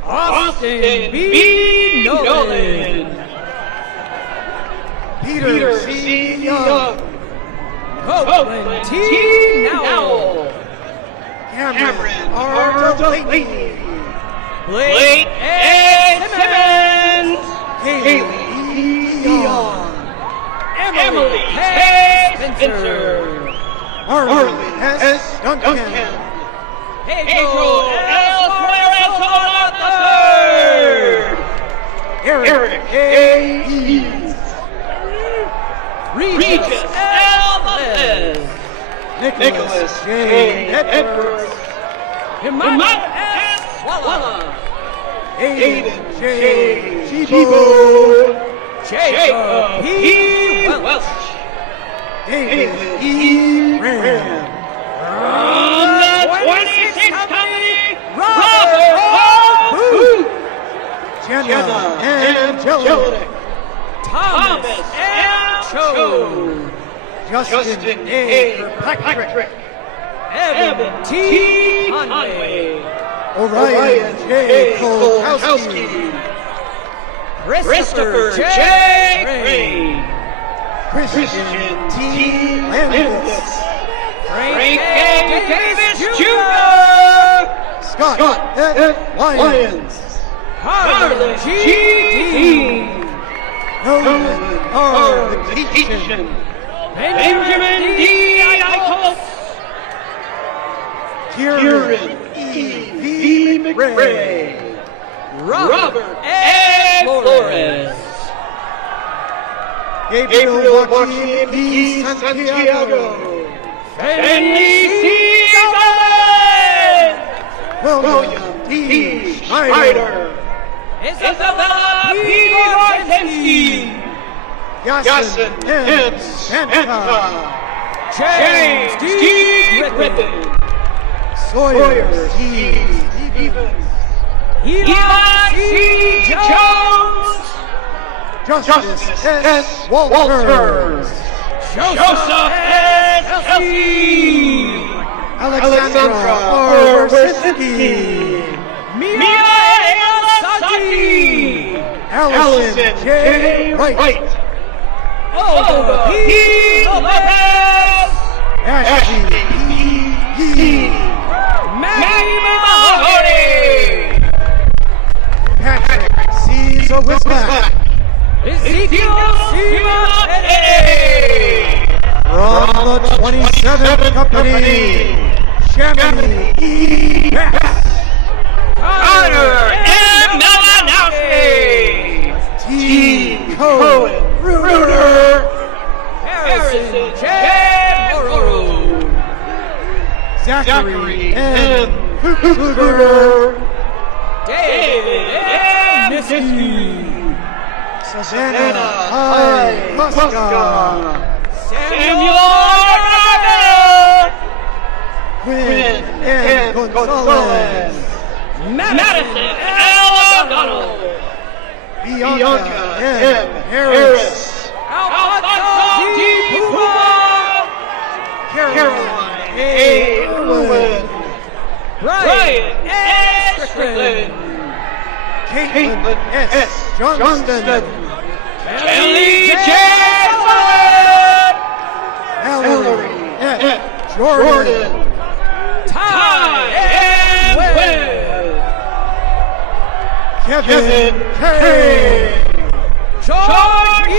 Austin B. Nolan. Peter C. Young. Copeland T. Nowell. Cameron R. Delaney. Blake A. Simmons. Haley E. Young. Emily K. Spencer. Arlen S. Duncan. Pedro L. Flores III. Eric A. Eads. Regis L. Melez. Nicholas J. Edwards. Himmat S. Walla. Aiden J. Chibo. Jacob P. Welch. David E. Ram. From the 26th Company, Robert O. Booth. Jenna Angelic. Thomas M. Cho. Justin A. Kirkpatrick. Evan T. Conway. Orion J. Kolkowski. Christopher J. Crane. Christian T. Landis. Frank A. Davis Jr. Scott F. Lyons. Harlan G. Dean. Nolan R. Vacation. Benjamin D. Eichholz. Kieran E. V. McRae. Robert A. Flores. Gabriel Joaquin P. Santiago. Finley C. Sullivan. William D. Schneider. Isabella P. Gorzinski. Yasin M. Santa. James D. Griffin. Sawyer C. Stevens. Eli C. Jones. Justice S. Walters. Joseph S. Kelsey. Alexandra R. Wersinski. Mia Saji. Allison J. Wright. Olga P. Lopez, Ashley P. Maggie Mahoney, Patrick C. Zawismak. Ezekiel Simonette, From the 27th Company, Chamonix E. Bass. Connor M. Malinowski, T. Cohen Bruder. Harrison J. Morrow, Zachary M. Kruger. David M. Niski, Savannah I. Muska. Samuel Rabbit, Quinn M. Gonzalez. Madison L. O'Donnell, Bianca M. Harris. Alfonso D. Puma, Caroline A. Irwin. Brian S. Strickland, Caitlin S. Johnston. Kelly J. Sullivan, Ellery F. Jordan. Ty M. Webb, Kevin K. George E.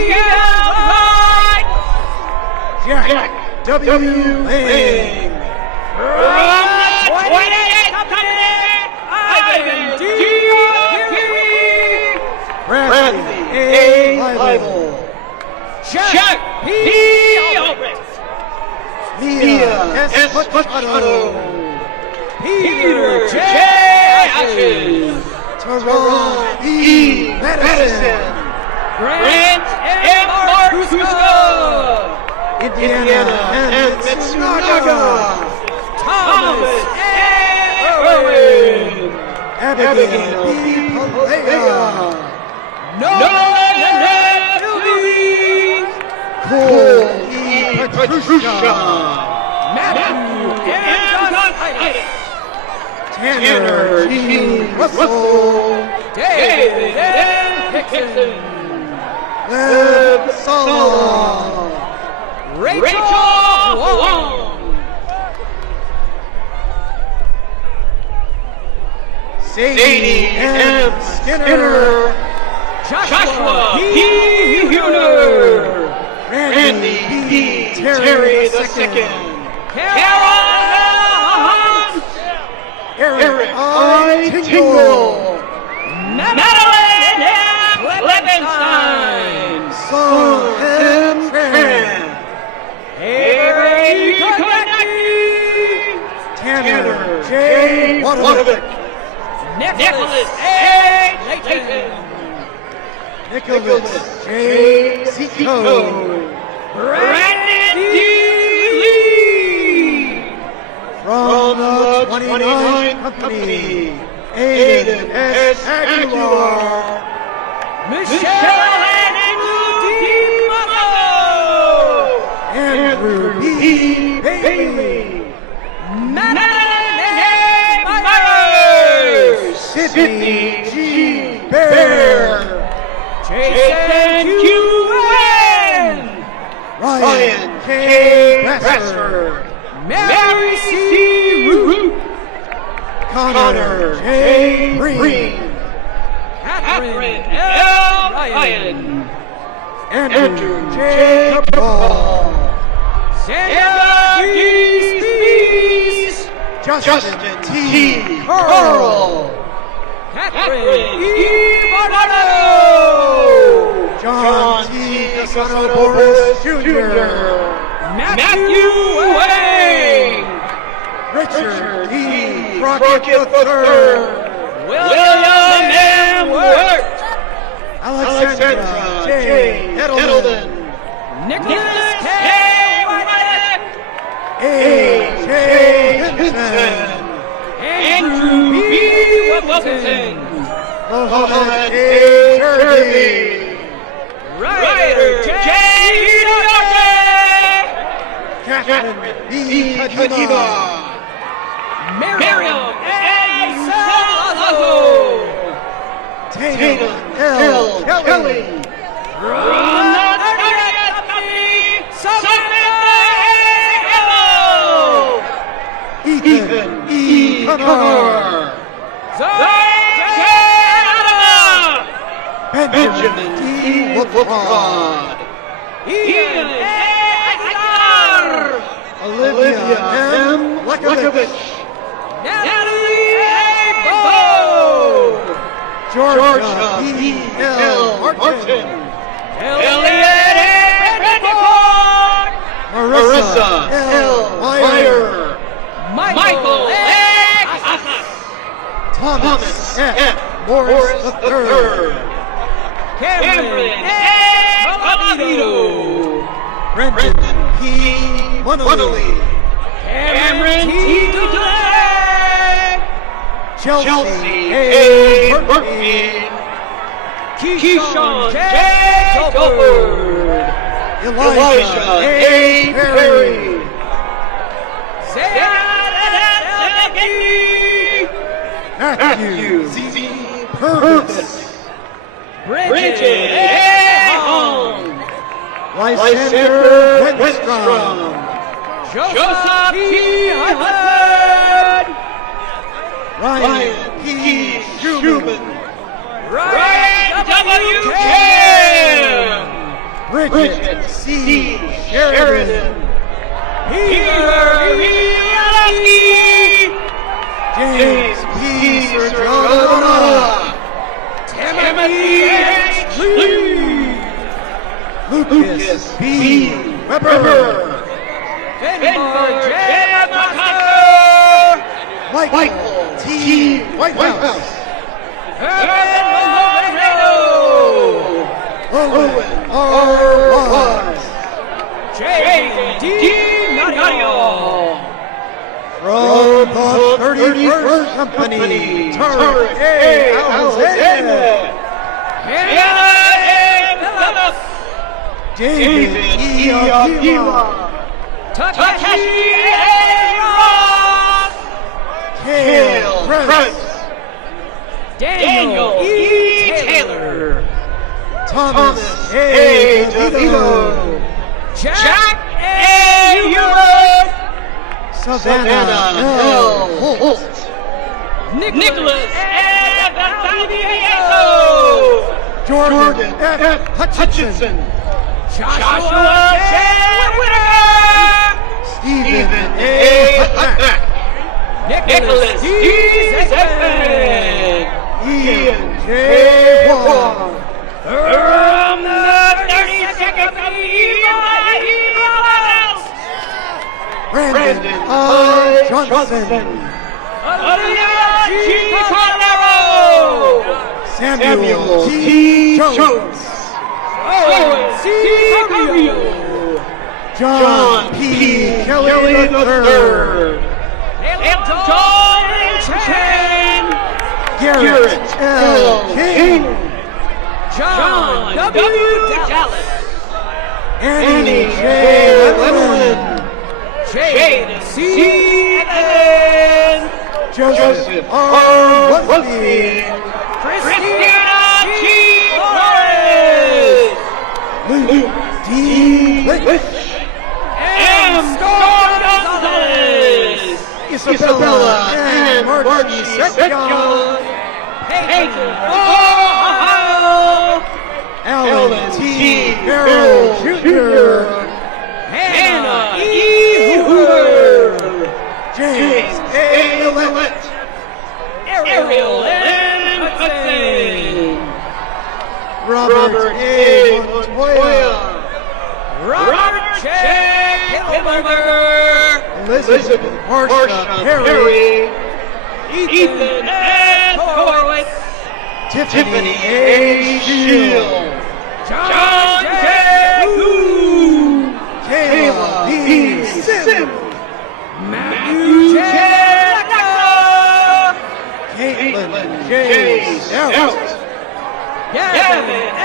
Wright, Jack W. Lang. from the 28th Company, Ivan D. Huey, Bradley A. Leibel. Jack P. Albrecht, Mia S. Machado. Peter J. Ashes, Teron E. Madison. Grant M. Marcuska, Indiana M. Mitsunaga. Thomas A. Irwin, Abigail B. Palea. Nolan F. Philby, Cole E. Petrushka. Matthew M. Dunn, Tanner G. Russell. David M. Hickson, Webb Salah. Rachel Wong, Sadie M. Skinner. Joshua P. Huner, Randy B. Terry II. Carol Hunt, Eric I. Tingle. Madeline M. Levenstein, Song M. Tran. Harry Konecki, Tanner J. Wadovic. Nicholas A. Layton, Nicholas J. Seco. Brandon D. Lee, From the 29th Company, Aiden S. Aguilar. Michelle Andrew D. Motto, Andrew B. Bailey. Madeline A. Myers, Sydney G. Bear. Jason Q. N, Ryan K. Brasser. Mary C. Root, Connor J. Green. Catherine L. Ryan, Andrew J. Cabral. Sandra D. Spees, Justin T. Carl. Catherine E. Bernardo, John T. Casano Boris Jr. Matthew Wang, Richard E. Crockett III. William M. Wirt, Alexandra J. Edelman. Nicholas K. White, A. J. Hinton. Andrew B. Wilkinson, Mohammed A. Kirby. Ryder J. Duarte, Catherine B. Kadima. Miriam A. Salazzo, Tatum L. Kelly. from the 30th Wiltrod, Ian A. Aguilar, Olivia M. Lekovich, Natalie A. Bowe, Georgia E. L. Martin, Elliot A. Redford, Marissa L. Meyer, Michael A. Casas, Thomas F. Morris III, Cameron A. Calavito, Brendan P. Munnelly, Cameron T. Delay, Chelsea A. Murphy, Keyshawn J. Tolford, Elijah A. Perry, Matthew Z. Purvis, Bridget A. Hong, Lysander Wenstrom, Joseph P. Hudson, Ryan P. Schumann, Ryan W. Kim, Bridget C. Sheridan, Peter E. Lasky, James P. Sergona, Timothy H. Lee, Lucas B. Weber, Finbar J. MacArthur, Michael T. Whitehouse, Herman Maloney, Owen R. Wise, J.D. Nadio, from the 31st Company, Tarek A. Alexander, Hannah A. Phillips, David E. Akiwa, Takashi A. Ross, Cale Press, Daniel E. Taylor, Thomas A. DeVito, Jack A. Hewlett, Savannah L. Holt, Nicholas F. Valdivieso, Jordan F. Hutchinson, Joshua J. Whitaker, Stephen A. Hutback, Nicholas D. Zedman, Ian J. Wong, from the 32nd Eagles, Brandon I. Johnson, Olivia G. Cordero, Samuel T. Jones, Owen C. Carrillo, John P. Kelly III, Dalton Chen, Garrett L. King, John W. Dallas, Annie J. Levelin, Jaden C. Evans, Joseph R. Busby, Christina G. Flores, Luke D. Litch, M. Storm Gonzalez, Isabella and Margie Setjon, Peyton Ohio, Alan T. Farrell Jr., Hannah E. Hoover, James A. Millett, Ariel M. Hudson, Robert A. Montoya, Robert J. Kilberger, Elizabeth Marsha Perry, Ethan S. Horowitz, Tiffany A. Shield, John J. Hu, Kayla B. Sim, Matthew J. Lacka, Caitlin J. Stout, Gavin A.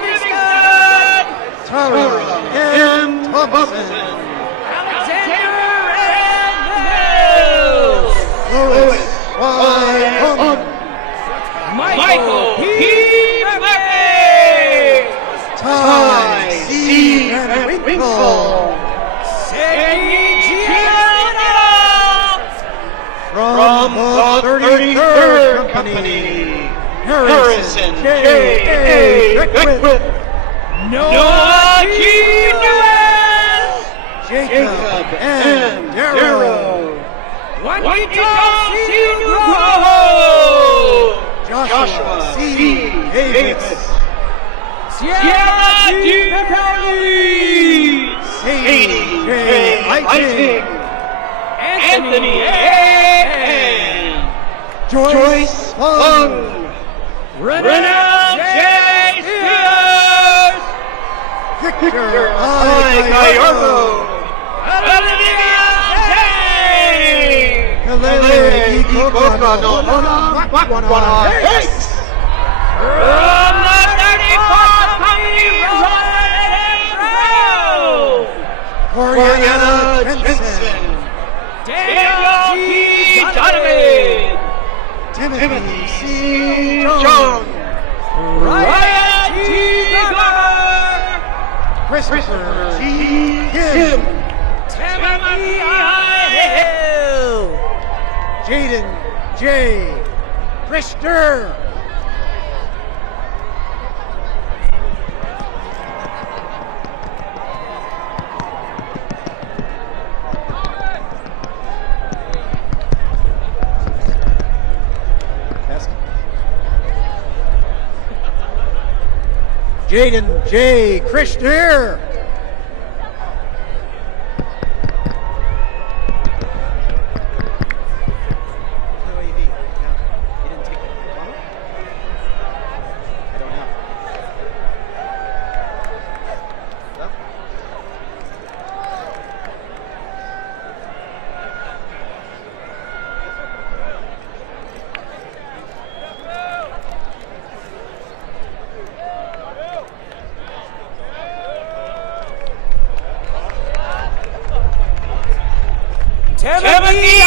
Livingston, Tara M. Thompson, Alexander M. Mills, Lois Y. Hunt, Michael P. Murphy, Ty C. Van Winkle, Sidney Gianna, from the 33rd Company, Harrison J. A. Beckwith, Noah G. Newell. Jacob M. Darrow. Juanito C. Joshua C. Davis. Sierra G. Petrelli. Sadie J. Lighting. Anthony A. Joyce Fung. Renell J. Spears. Victor I. Gallardo. Olivia Zane. Kalele Ikokano. From the 34th Company, Ryan Brown. Coriana Jensen. Daniel T. Donovan. Timothy C. Jung. Ryan T. Garber. Christopher G. Kim. Timothy I. Hill. Jaden J. Richter. Jaden J. Christer. Timothy I.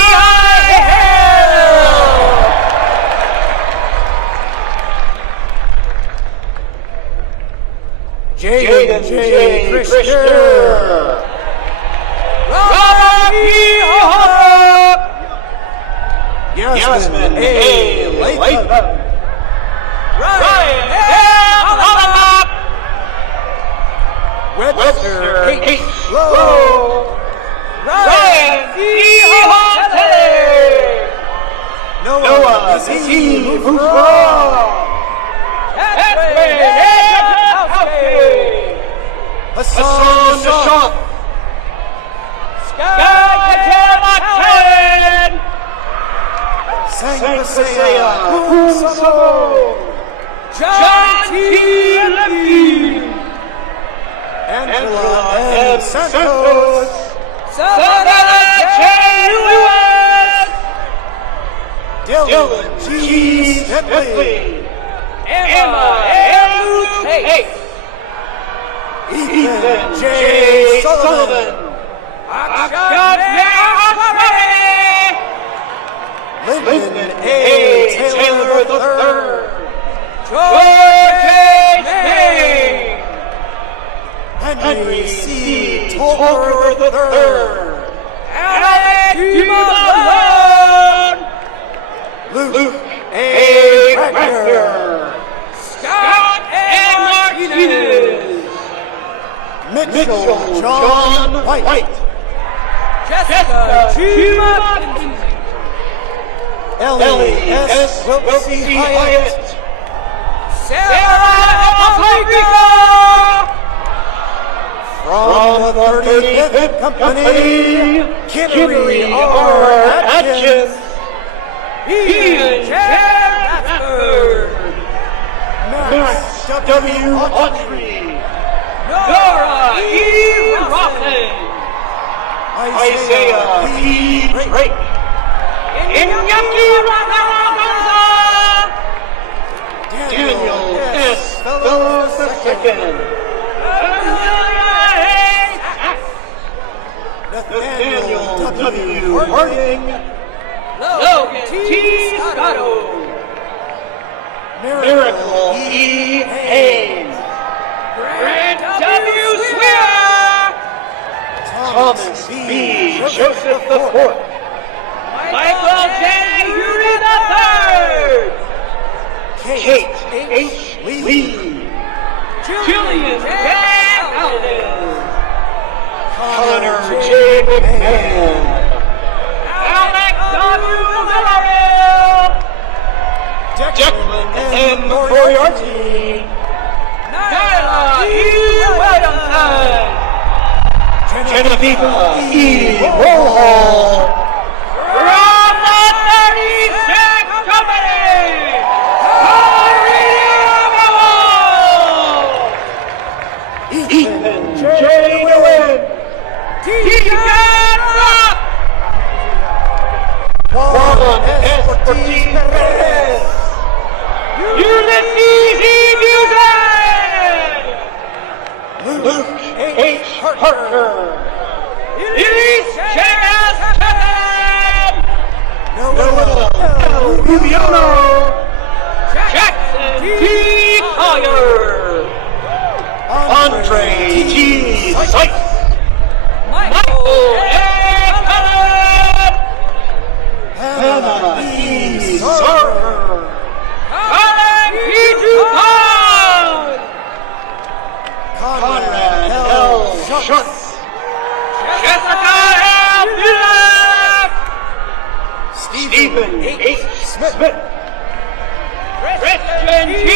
Hill. Jaden J. Christer. Robert P. Hope. Yasmin A. Latham. Ryan M. Hollenbach. Webster H. Lowe. Ryan C. Hotelli. Noah Z. Mufra. Edwin A. Hassan Nashant. Sky Katel. Sangasaya Kusamo. John T. Lemke. Angela M. Santos. Savannah J. Lewis. Dylan G. Stepley. Emma M. Tate. Ethan J. Sullivan. Akshat Lyndon A. Taylor III. George H. May. Henry C. Tolker III. Alex D. Malone. Luke A. Rector. Scott A. Martinez. Mitchell John White. Jessica G. Martin. Ellie S. Wiltsey Hyatt. Sarah Paprika. From the 35th Company, Kinnery R. Atkins. Ian J. Radford. Max W. Autry. Nora E. Rockland. Isaiah P. Drake. Iñaki Ranagarza. Daniel S. Fellows II. Nathaniel W. Harding. Logan T. Scotto. Miracle E. Haynes. Grant W. Swear. Thomas B. Joseph IV. Michael J. Uri III. Kate H. Lee. Julian J. Alden, Connor J. McMahon, Alec W. Villarreal, Declan M. Moriarty, Nyla E. Williamson, Genevieve E. Rohall, from the 36th Company, Ethan J. Nguyen, Deacon Rock, Juan S. Ortiz Perez, Ulysses E. Busan, Luke H. Hartner, Elise J.S. Kevin, Noah L. Rubiano, Jackson D. Collier, Andre G. Sykes, Michael A. Cullen, Hannah E. Sarver, Colin P. DuPont, Conrad L. Schutz, Jessica L. Miller, Stephen H. Smith, Christian T.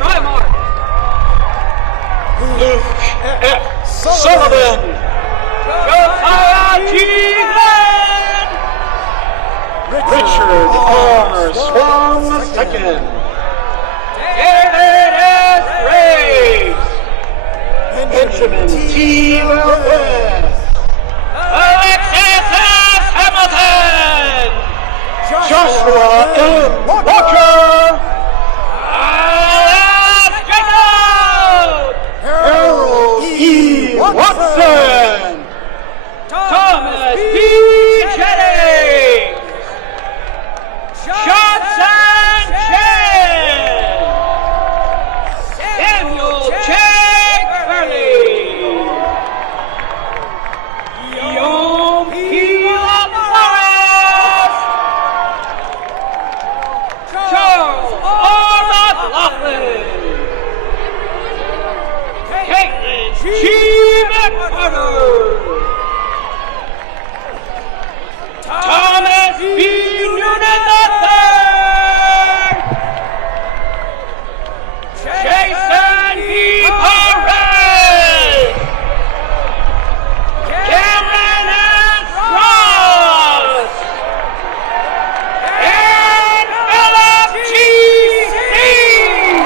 Reimark, Luke F. Sullivan, Josiah G. Glenn, Richard R. Swan II, David S. Graves, Benjamin T. Lopez, Alexis S. Hamilton, Joshua M. Walker, Alice Jacob, Harold E. Watson, Thomas P. Jennings, Johnson Chen, Samuel J. Curley, Guillaume P. Flores, Charles R. McLaughlin, Caitlin G. McCarter, Thomas B. Noonan III, Jason B. Perez, Cameron S. Ross, and Philip G. Steen.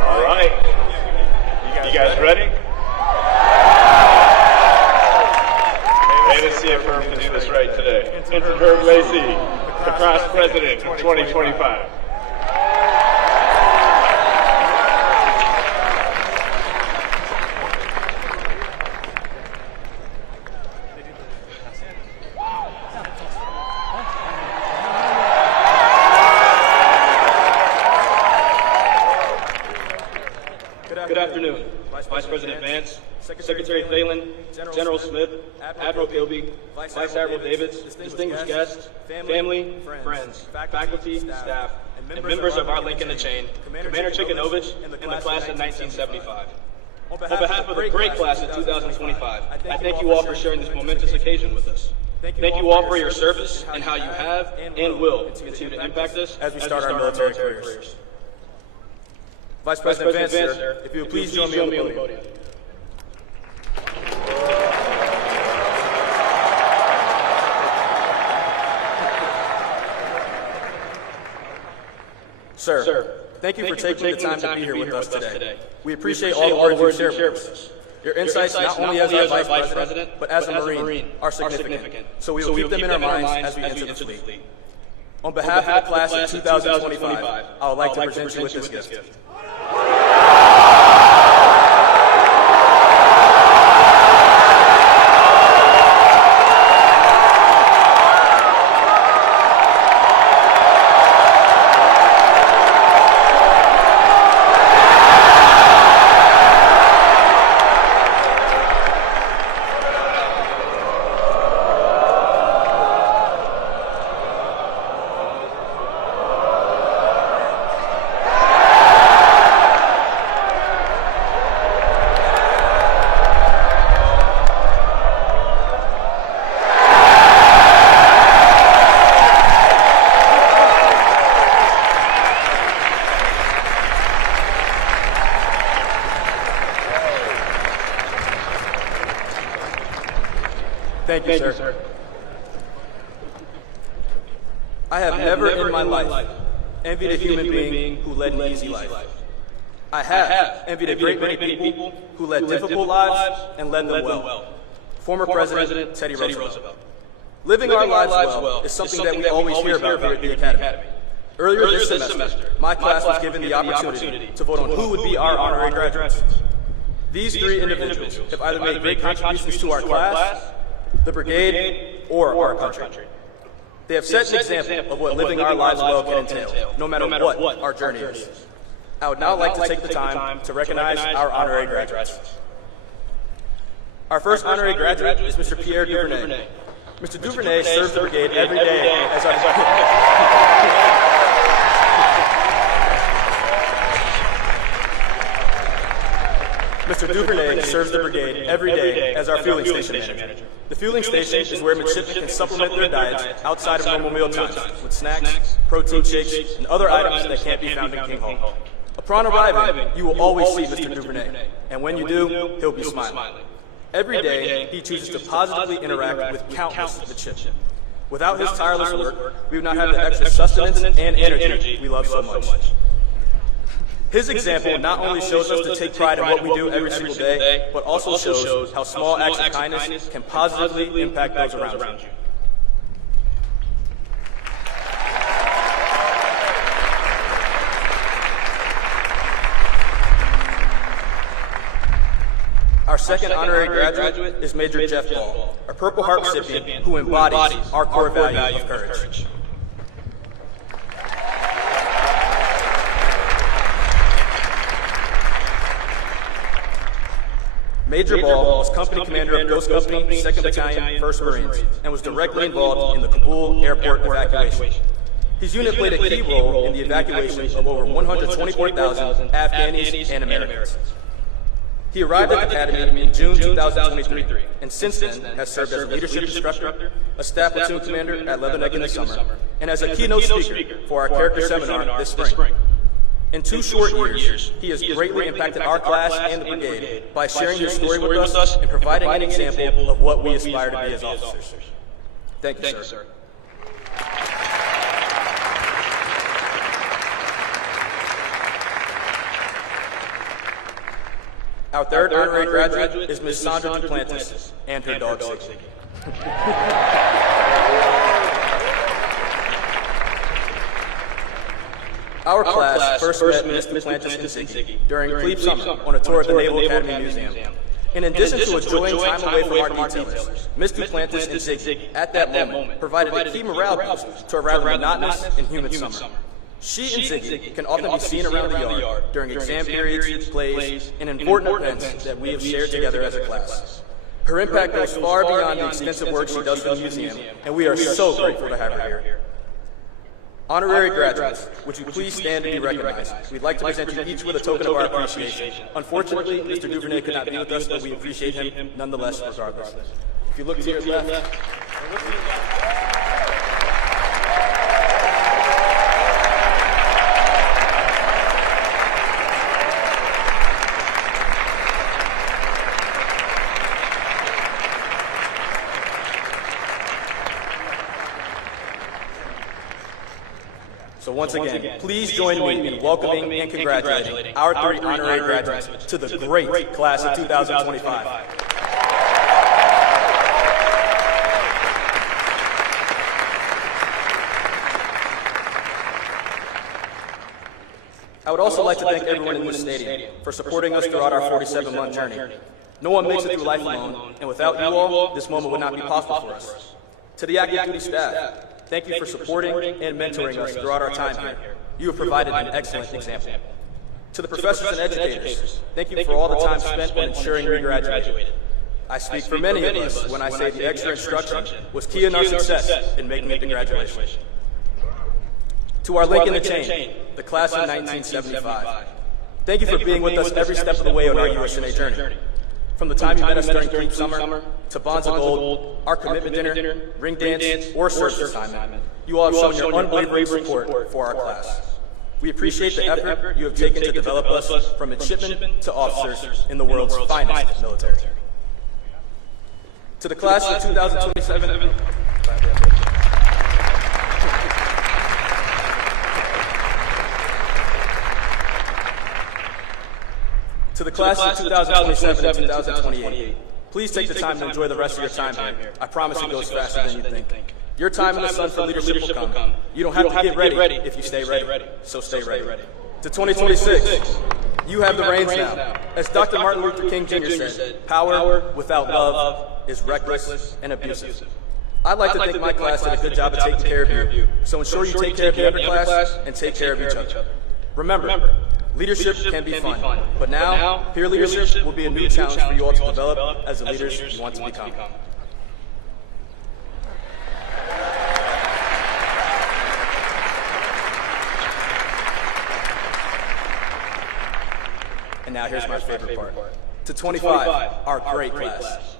All right. You guys ready? Hey, let's see if Herb can do this right today. Enter Herb Lacey, the class president of 2025. Good afternoon, Vice President Vance, Secretary Thalen, General Smith, Admiral Kilby, Vice Admiral Davids, distinguished guests, family, friends, faculty, staff, and members of our link in the chain, Commander Chikanovich, and the class of 1975. On behalf of the great class of 2025, I thank you all for sharing this momentous occasion with us. Thank you all for your service and how you have and will continue to impact us as we start our military careers. Vice President Vance, sir, if you would please join me on the podium. Sir, thank you for taking the time to be here with us today. We appreciate all the words you shared with us. Your insights, not only as our Vice President, but as a Marine, are significant. So we will keep them in our minds as we enter the fleet. On behalf of the class of 2025, I would like to present you with this gift. Thank you, sir. I have never in my life envied a human being who led an easy life. I have envied a great many people who led difficult lives and led them well. Former President Teddy Roosevelt. Living our lives well is something that we always hear about here at the Academy. Earlier this semester, my class was given the opportunity to vote on who would be our honorary graduates. These three individuals have either made great contributions to our class, the brigade, or our country. They have set an example of what living our lives well can entail, no matter what our journey is. I would now like to take the time to recognize our honorary graduates. Our first honorary graduate is Mr. Pierre Duvernay. Mr. Duvernay serves the brigade every day as our... Mr. Duvernay serves the brigade every day as our fueling station manager. The fueling station is where midshipmen can supplement their diets outside of normal meal times with snacks, protein shakes, and other items that can't be found in King Hall. Upon arriving, you will always see Mr. Duvernay, and when you do, he'll be smiling. Every day, he chooses to positively interact with countless midshipmen. Without his tireless work, we would not have the extra sustenance and energy we love so much. His example not only shows us to take pride in what we do every single day, but also shows how small acts of kindness can positively impact those around you. Our second honorary graduate is Major Jeff Ball, a Purple Heart recipient who embodies our core value of courage. Major Ball was company commander of Ghost Company, 2nd Battalion, 1st Marines, and was directly involved in the Kabul airport evacuation. His unit played a key role in the evacuation of over 124,000 Afghanis and Americans. He arrived at the Academy in June 2023, and since then has served as a leadership instructor, a staff platoon commander at Leatherneck in the summer, and as a keynote speaker for our character seminar this spring. In 2 short years, he has greatly impacted our class and the brigade by sharing his story with us and providing an example of what we aspire to be as officers. Thank you, sir. Our third honorary graduate is Ms. Sandra Duplantis and her dog, Siggy. Our class first met Ms. Duplantis and Siggy during plebe summer on a tour of the Naval Academy Museum. In addition to enjoying time away from our detailers, Ms. Duplantis and Siggy, at that moment, provided a key morale boost to a rather monotonous and humid summer. She and Siggy can often be seen around the yard during exam periods, plays, and important events that we have shared together as a class. Her impact goes far beyond the extensive work she does for the museum, and we are so grateful to have her here. Honorary graduates, would you please stand and be recognized? We'd like to present you each with a token of our appreciation. Unfortunately, Mr. Duvernay could not be with us, but we appreciate him nonetheless regardless. If you look to your left, So once again, please join me in welcoming and congratulating our 3 honorary graduates to the great class of 2025. I would also like to thank everyone in this stadium for supporting us throughout our 47-month journey. No one makes it through life alone, and without you all, this moment would not be possible for us. To the active duty staff, thank you for supporting and mentoring us throughout our time here. You have provided an excellent example. To the professors and educators, thank you for all the time spent on ensuring we graduated. I speak for many of us when I say the extra instruction was key in our success in making it to graduation. To our link in the chain, the class of 1975, thank you for being with us every step of the way on our USNA journey. From the time you met us during Plebe Summer, to Bonds of Gold, our commitment dinner, ring dance, or service assignment, you all have shown your unwavering support for our class. We appreciate the effort you have taken to develop us from midshipmen to officers in the world's finest military. To the class of 2027, to the class of 2027 and 2028, please take the time to enjoy the rest of your time here. I promise it goes faster than you think. Your time in the sun for leadership will come. You don't have to get ready if you stay ready, so stay ready. To 2026, you have the reins now. As Dr. Martin Luther King Jr. said, power without love is reckless and abusive. I'd like to think my class did a good job of taking care of you, so ensure you take care of the other class and take care of each other. Remember, leadership can be fun, but now, peer leadership will be a new challenge for you all to develop as the leaders you want to become. And now here's my favorite part. To 25, our great class.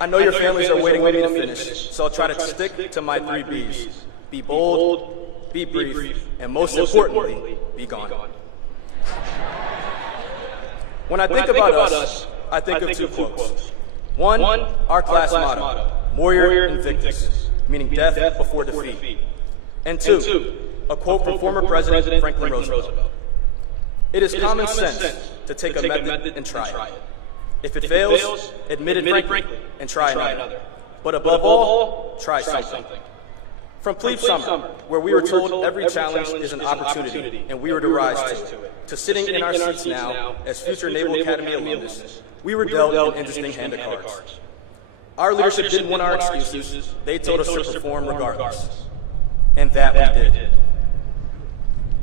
I know your families are waiting for me to finish, so I'll try to stick to my 3 B's. Be bold, be brief, and most importantly, be gone. When I think about us, I think of 2 quotes. One, our class motto, Warrior Invictus, meaning death before defeat. And 2, a quote from former President Franklin Roosevelt. It is common sense to take a method and try it. If it fails, admit it frankly and try another. But above all, try something. From Plebe Summer, where we were told every challenge is an opportunity and we were to rise to sitting in our seats now as future Naval Academy alumnus, we were dealt an interesting hand of cards. Our leadership didn't want our excuses. They told us to perform regardless. And that we did.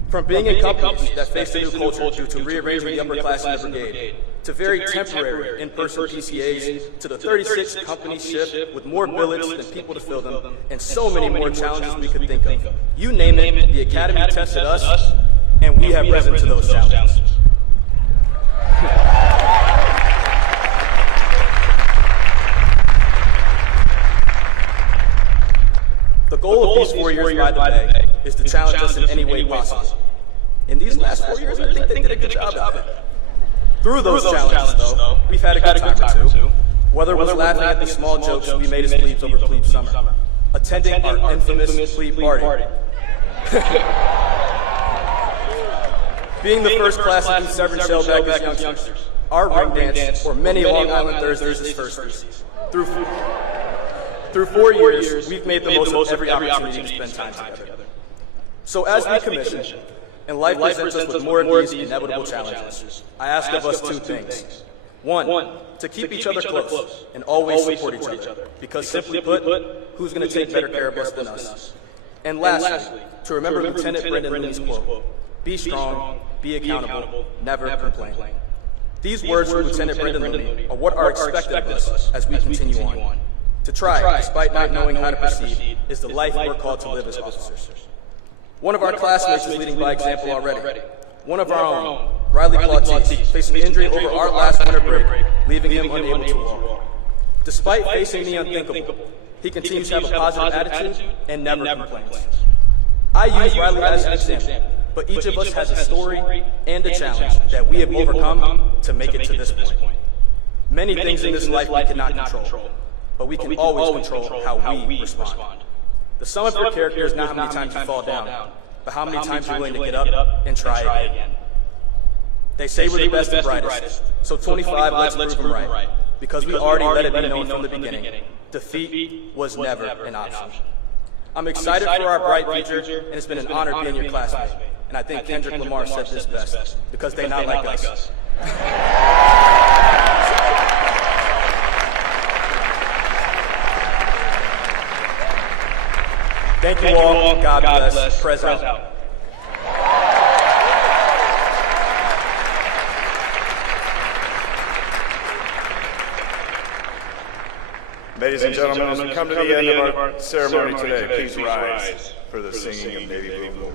From being in companies that faced a new culture due to rearranging the upper class in the brigade, to very temporary in-person PCAs, to the 36th company ship with more billets than people to fill them, and so many more challenges we could think of. You name it, the Academy tested us, and we have risen to those challenges. The goal of these 4 years, by the way, is to challenge us in any way possible. In these last 4 years, I think they did a good job of it. Through those challenges, though, we've had a good time or two. Whether it was laughing at the small jokes we made as plebes over Plebe Summer, attending our infamous plebe party, being the first class to do severed shellback as youngsters, our ring dance, or many Long Island Thursdays as firsts. Through 4 years, we've made the most of every opportunity to spend time together. So as we commission, and life presents us with more of these inevitable challenges, I ask of us 2 things. 1, to keep each other close and always support each other, because simply put, who's going to take better care of us than us? And lastly, to remember Lieutenant Brendan Lee's quote, be strong, be accountable, never complain. These words from Lieutenant Brendan Lee are what are expected of us as we continue on. To try, despite not knowing how to proceed, is the life we're called to live as officers. One of our classmates is leading by example already. One of our own, Riley Clautis, faced an injury over our last winter break, leaving him unable to walk. Despite facing the unthinkable, he continues to have a positive attitude and never complains. I use Riley as an example, but each of us has a story and a challenge that we have overcome to make it to this point. Many things in this life we cannot control, but we can always control how we respond. The sum of your character is not how many times you fall down, but how many times you're willing to get up and try again. They say we're the best and brightest, so 25, let's prove them right. Because we already let it be known from the beginning, defeat was never an option. I'm excited for our bright future, and it's been an honor being your classmate. And I think Kendrick Lamar said this best, because they're not like us. Thank you all. God bless. Prez out. Ladies and gentlemen, as we come to the end of our ceremony today, please rise for the singing of Navy Blue.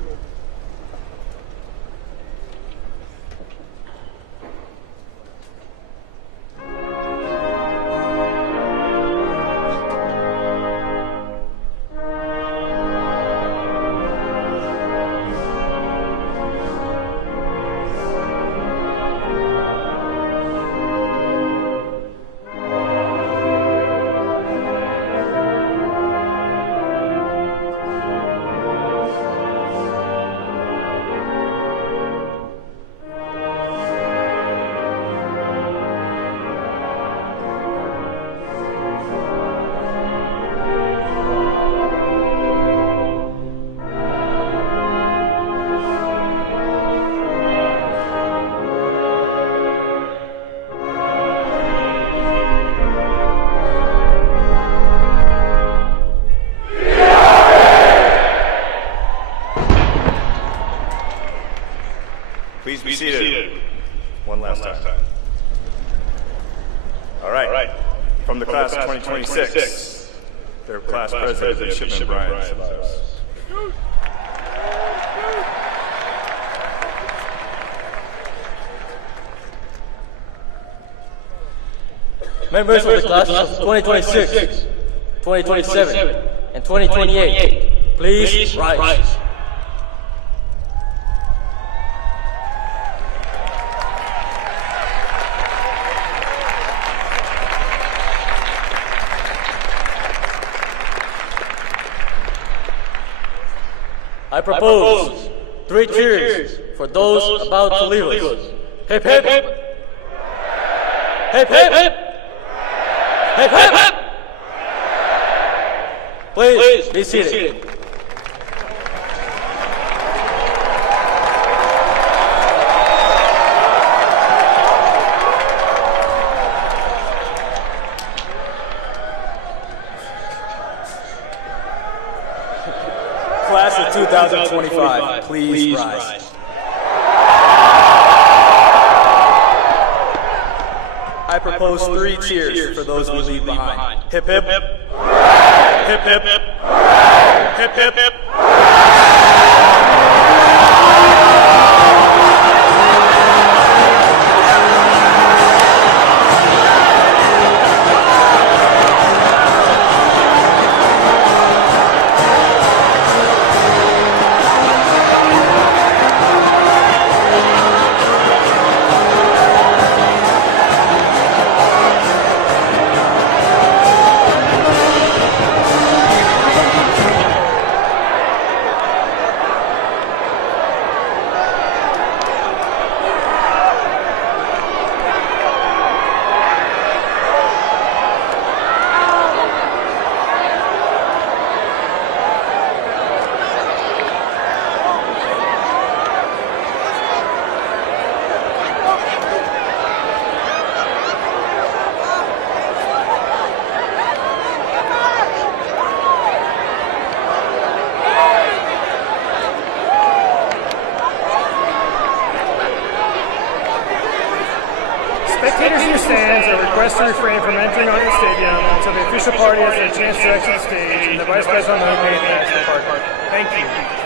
Please be seated. One last time. All right. From the class of 2026, their class president, Shipman Bryant. Members of the classes of 2026, 2027, and 2028, please rise. I propose 3 cheers for those about to leave us. Hip hip! Hip hip! Hip hip! Please be seated. Class of 2025, please rise. I propose 3 cheers for those we leave behind. Hip hip. Hip hip. Hip hip. Spectators in the stands are requested to refrain from entering on the stadium until the official party has a chance to exit the stage and the Vice President will make the party. Thank you.